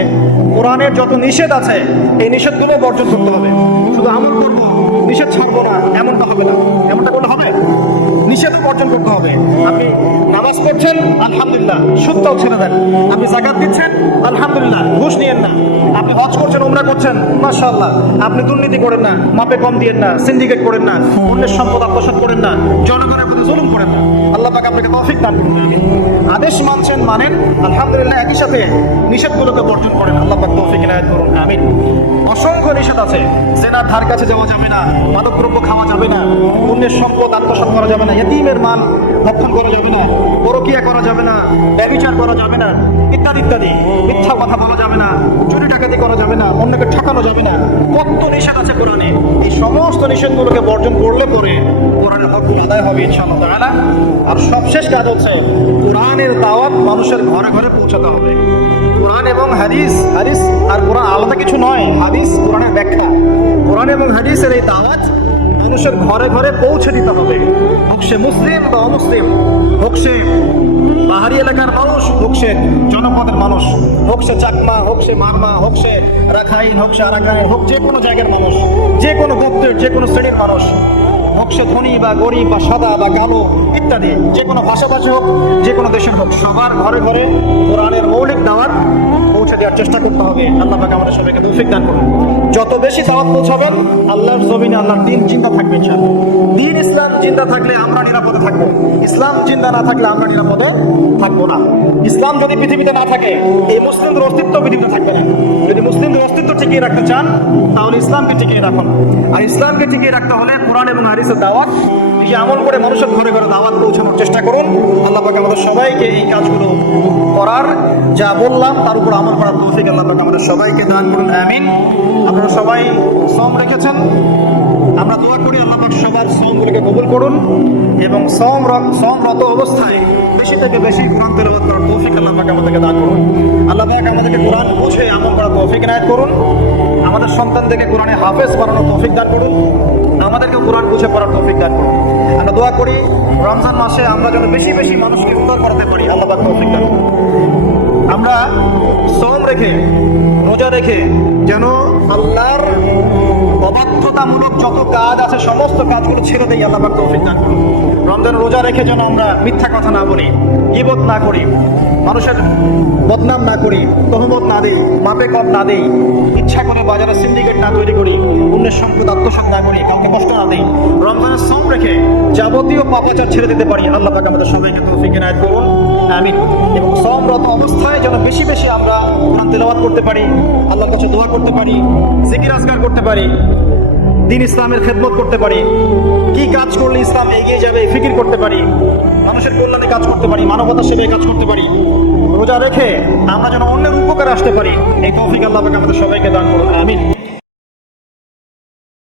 কোরআনের যত নিষেধ আছে, এই নিষেধগুলো বর্জন করতে হবে। শুধু আমল করবো, নিষেধ ছাড়বো না, এমনটা হবে না। এমনটা করলে হবে? নিষেধ বর্জন করতে হবে। আপনি নামাজ পড়ছেন, আলহামদুলিল্লাহ, সুদটাও ছেড়ে দেন। আপনি যাকাত দিচ্ছেন, আলহামদুলিল্লাহ, ঘুষ নিয়েন না। আপনি হজ করছেন, উমরা করছেন, মাশাআল্লাহ। আপনি দুর্নীতি করেন না, মাপে কম দিয়েন না, সিন্ডিকেট করেন না, অন্যের সম্পদ আত্মসাৎ করেন না, জনগণের প্রতি জুলুম করেন না। আল্লাহ পাক আপনাকে তৌফিক দান করুন। আদেশ মানছেন, মানেন, আলহামদুলিল্লাহ। একই সাথে নিষেধগুলোকে বর্জন করেন, আল্লাহ পাক তৌফিক ইনায়াত করুন, আমিন। অসংখ্য নিষেধ আছে। জেনার ধার কাছে যাওয়া যাবে না, মাদকদ্রব্য খাওয়া যাবে না, অন্যের সম্পদ আত্মসাৎ করা যাবে না, ইতিমের মাল ভক্ষণ করা যাবে না, পরকীয়া করা যাবে না, ব্যভিচার করা যাবে না, ইত্যাদি ইত্যাদি। মিথ্যা কথা বলা যাবে না, চুরি ডাকাতি করা যাবে না, অন্যকে ঠকানো যাবে না, কত নিষেধ আছে কোরআনে। এই সমস্ত নিষেধগুলোকে বর্জন করলে পরে কোরআনের হকগুলো আদায় হবে ইনশাআল্লাহ তাআলা। আর সবশেষ কাজ হচ্ছে কোরআনের দাওয়াত মানুষের ঘরে ঘরে পৌঁছাতে হবে। কোরআন এবং হাদিস, হাদিস আর কোরআন আলাদা কিছু নয়, হাদিস কোরআনের ব্যাখ্যা। কোরআন এবং হাদিসের এই দাওয়াত মানুষের ঘরে ঘরে পৌঁছে দিতে হবে, হোক সে মুসলিম বা অমুসলিম, হোক সে পাহাড়ি এলাকার মানুষ, হোক সে জনপদের মানুষ, হোক সে চাকমা, হোক সে মারমা, হোক সে রাখাইন, হোক সে আরাকাইন, হোক যে কোনো জায়গার মানুষ, যে কোনো গোত্রের যে কোনো শ্রেণীর মানুষ, হোক সে ধনী বা গরিব বা সাদা বা কালো ইত্যাদি, যে কোনো ভাষাভাষী হোক, যে কোনো দেশের হোক, সবার ঘরে ঘরে কোরআনের মৌলিক দাওয়াত পৌঁছে দেওয়ার চেষ্টা করতে হবে। আল্লাহ পাক আমাদের সবাইকে তৌফিক দান করুন। যত বেশি দাওয়াত পৌঁছাবেন, আল্লাহর জমিনে আল্লাহর দ্বীন জিন্দা থাকবে ইনশাআল্লাহ। দ্বীন ইসলাম জিন্দা থাকলে আমরা নিরাপদে থাকবো, ইসলাম জিন্দা না থাকলে আমরা নিরাপদে থাকবো না। ইসলাম যদি পৃথিবীতে না থাকে, এই মুসলিমদের অস্তিত্ব পৃথিবীতে থাকবে না। যদি মুসলিমদের অস্তিত্ব টিকিয়ে রাখতে চান, তাহলে ইসলামকে টিকিয়ে রাখুন। আর ইসলামকে টিকিয়ে রাখতে হলে কোরআন এবং হাদিসের দাওয়াত যে আমল করে মানুষের ঘরে ঘরে দাওয়াত পৌঁছানোর চেষ্টা করুন। আল্লাহ পাক আমাদের সবাইকে এই কাজগুলো করার, যা বললাম তার উপর আমল করার তৌফিক আল্লাহ পাক আমাদের সবাইকে দান করুন, আমিন। আপনারা সবাই সওম রেখেছেন, আমরা দোয়া করি আল্লাহ পাক সবার সওমগুলোকে কবুল করুন এবং সওমরত অবস্থায় বেশি থেকে বেশি কোরআন তেলাওয়াত করার তৌফিক আল্লাহ পাক আমাদেরকে দান করুন। আল্লাহ পাক আমাদেরকে কোরআন বুঝে আমল করার তৌফিক ইনায়াত করুন। আমাদের সন্তানদেরকে কোরআনে হাফেজ বানানোর তৌফিক দান করুন, আমাদেরকে কোরআন বুঝে পড়ার তৌফিক দান করুন। আমরা দোয়া করি রমজান মাসে আমরা যেন বেশি বেশি মানুষকে ইফতার করাতে পারি, আল্লাহ পাক তৌফিক দান করুন। আমরা সওম রেখে, রোজা রেখে যেন আল্লাহর অবাধ্যতামূলক যত কাজ আছে সমস্ত কাজগুলো ছেড়ে দেই, আল্লাহ পাক তৌফিক দান করুন। রমজান রোজা রেখে যেন আমরা মিথ্যা কথা না বলি, গীবত না করি, মানুষের বদনাম না করি, তহমত না দিই, মাপে কর না দিই, ইচ্ছা করে বাজারে সিন্ডিকেট না তৈরি করি, অন্যের সম্পদ আত্মসাৎ না করি, কাউকে কষ্ট না দিই। রমজানের সওম রেখে যাবতীয় পাপাচার ছেড়ে দিতে পারি, আল্লাহ পাক আমাদের সবাইকে তৌফিক ইনায়াত করুন, আমিন। এবং সওমরত অবস্থায় যেন বেশি বেশি আমরা কোরআন তেলাওয়াত করতে পারি, আল্লাহর কাছে দোয়া করতে পারি, জিকির আজকার করতে পারি, দ্বীন ইসলামের খেদমত করতে পারি, কি কাজ করলে ইসলাম এগিয়ে যাবে ফিকির করতে পারি, মানুষের কল্যাণে কাজ করতে পারি, মানবতার সেবায় কাজ করতে পারি। রোজা রেখে আমরা যেন অন্যের উপকারে আসতে পারি, এই তৌফিক আল্লাহ পাক আমাদের সবাইকে দান করুন, আমিন।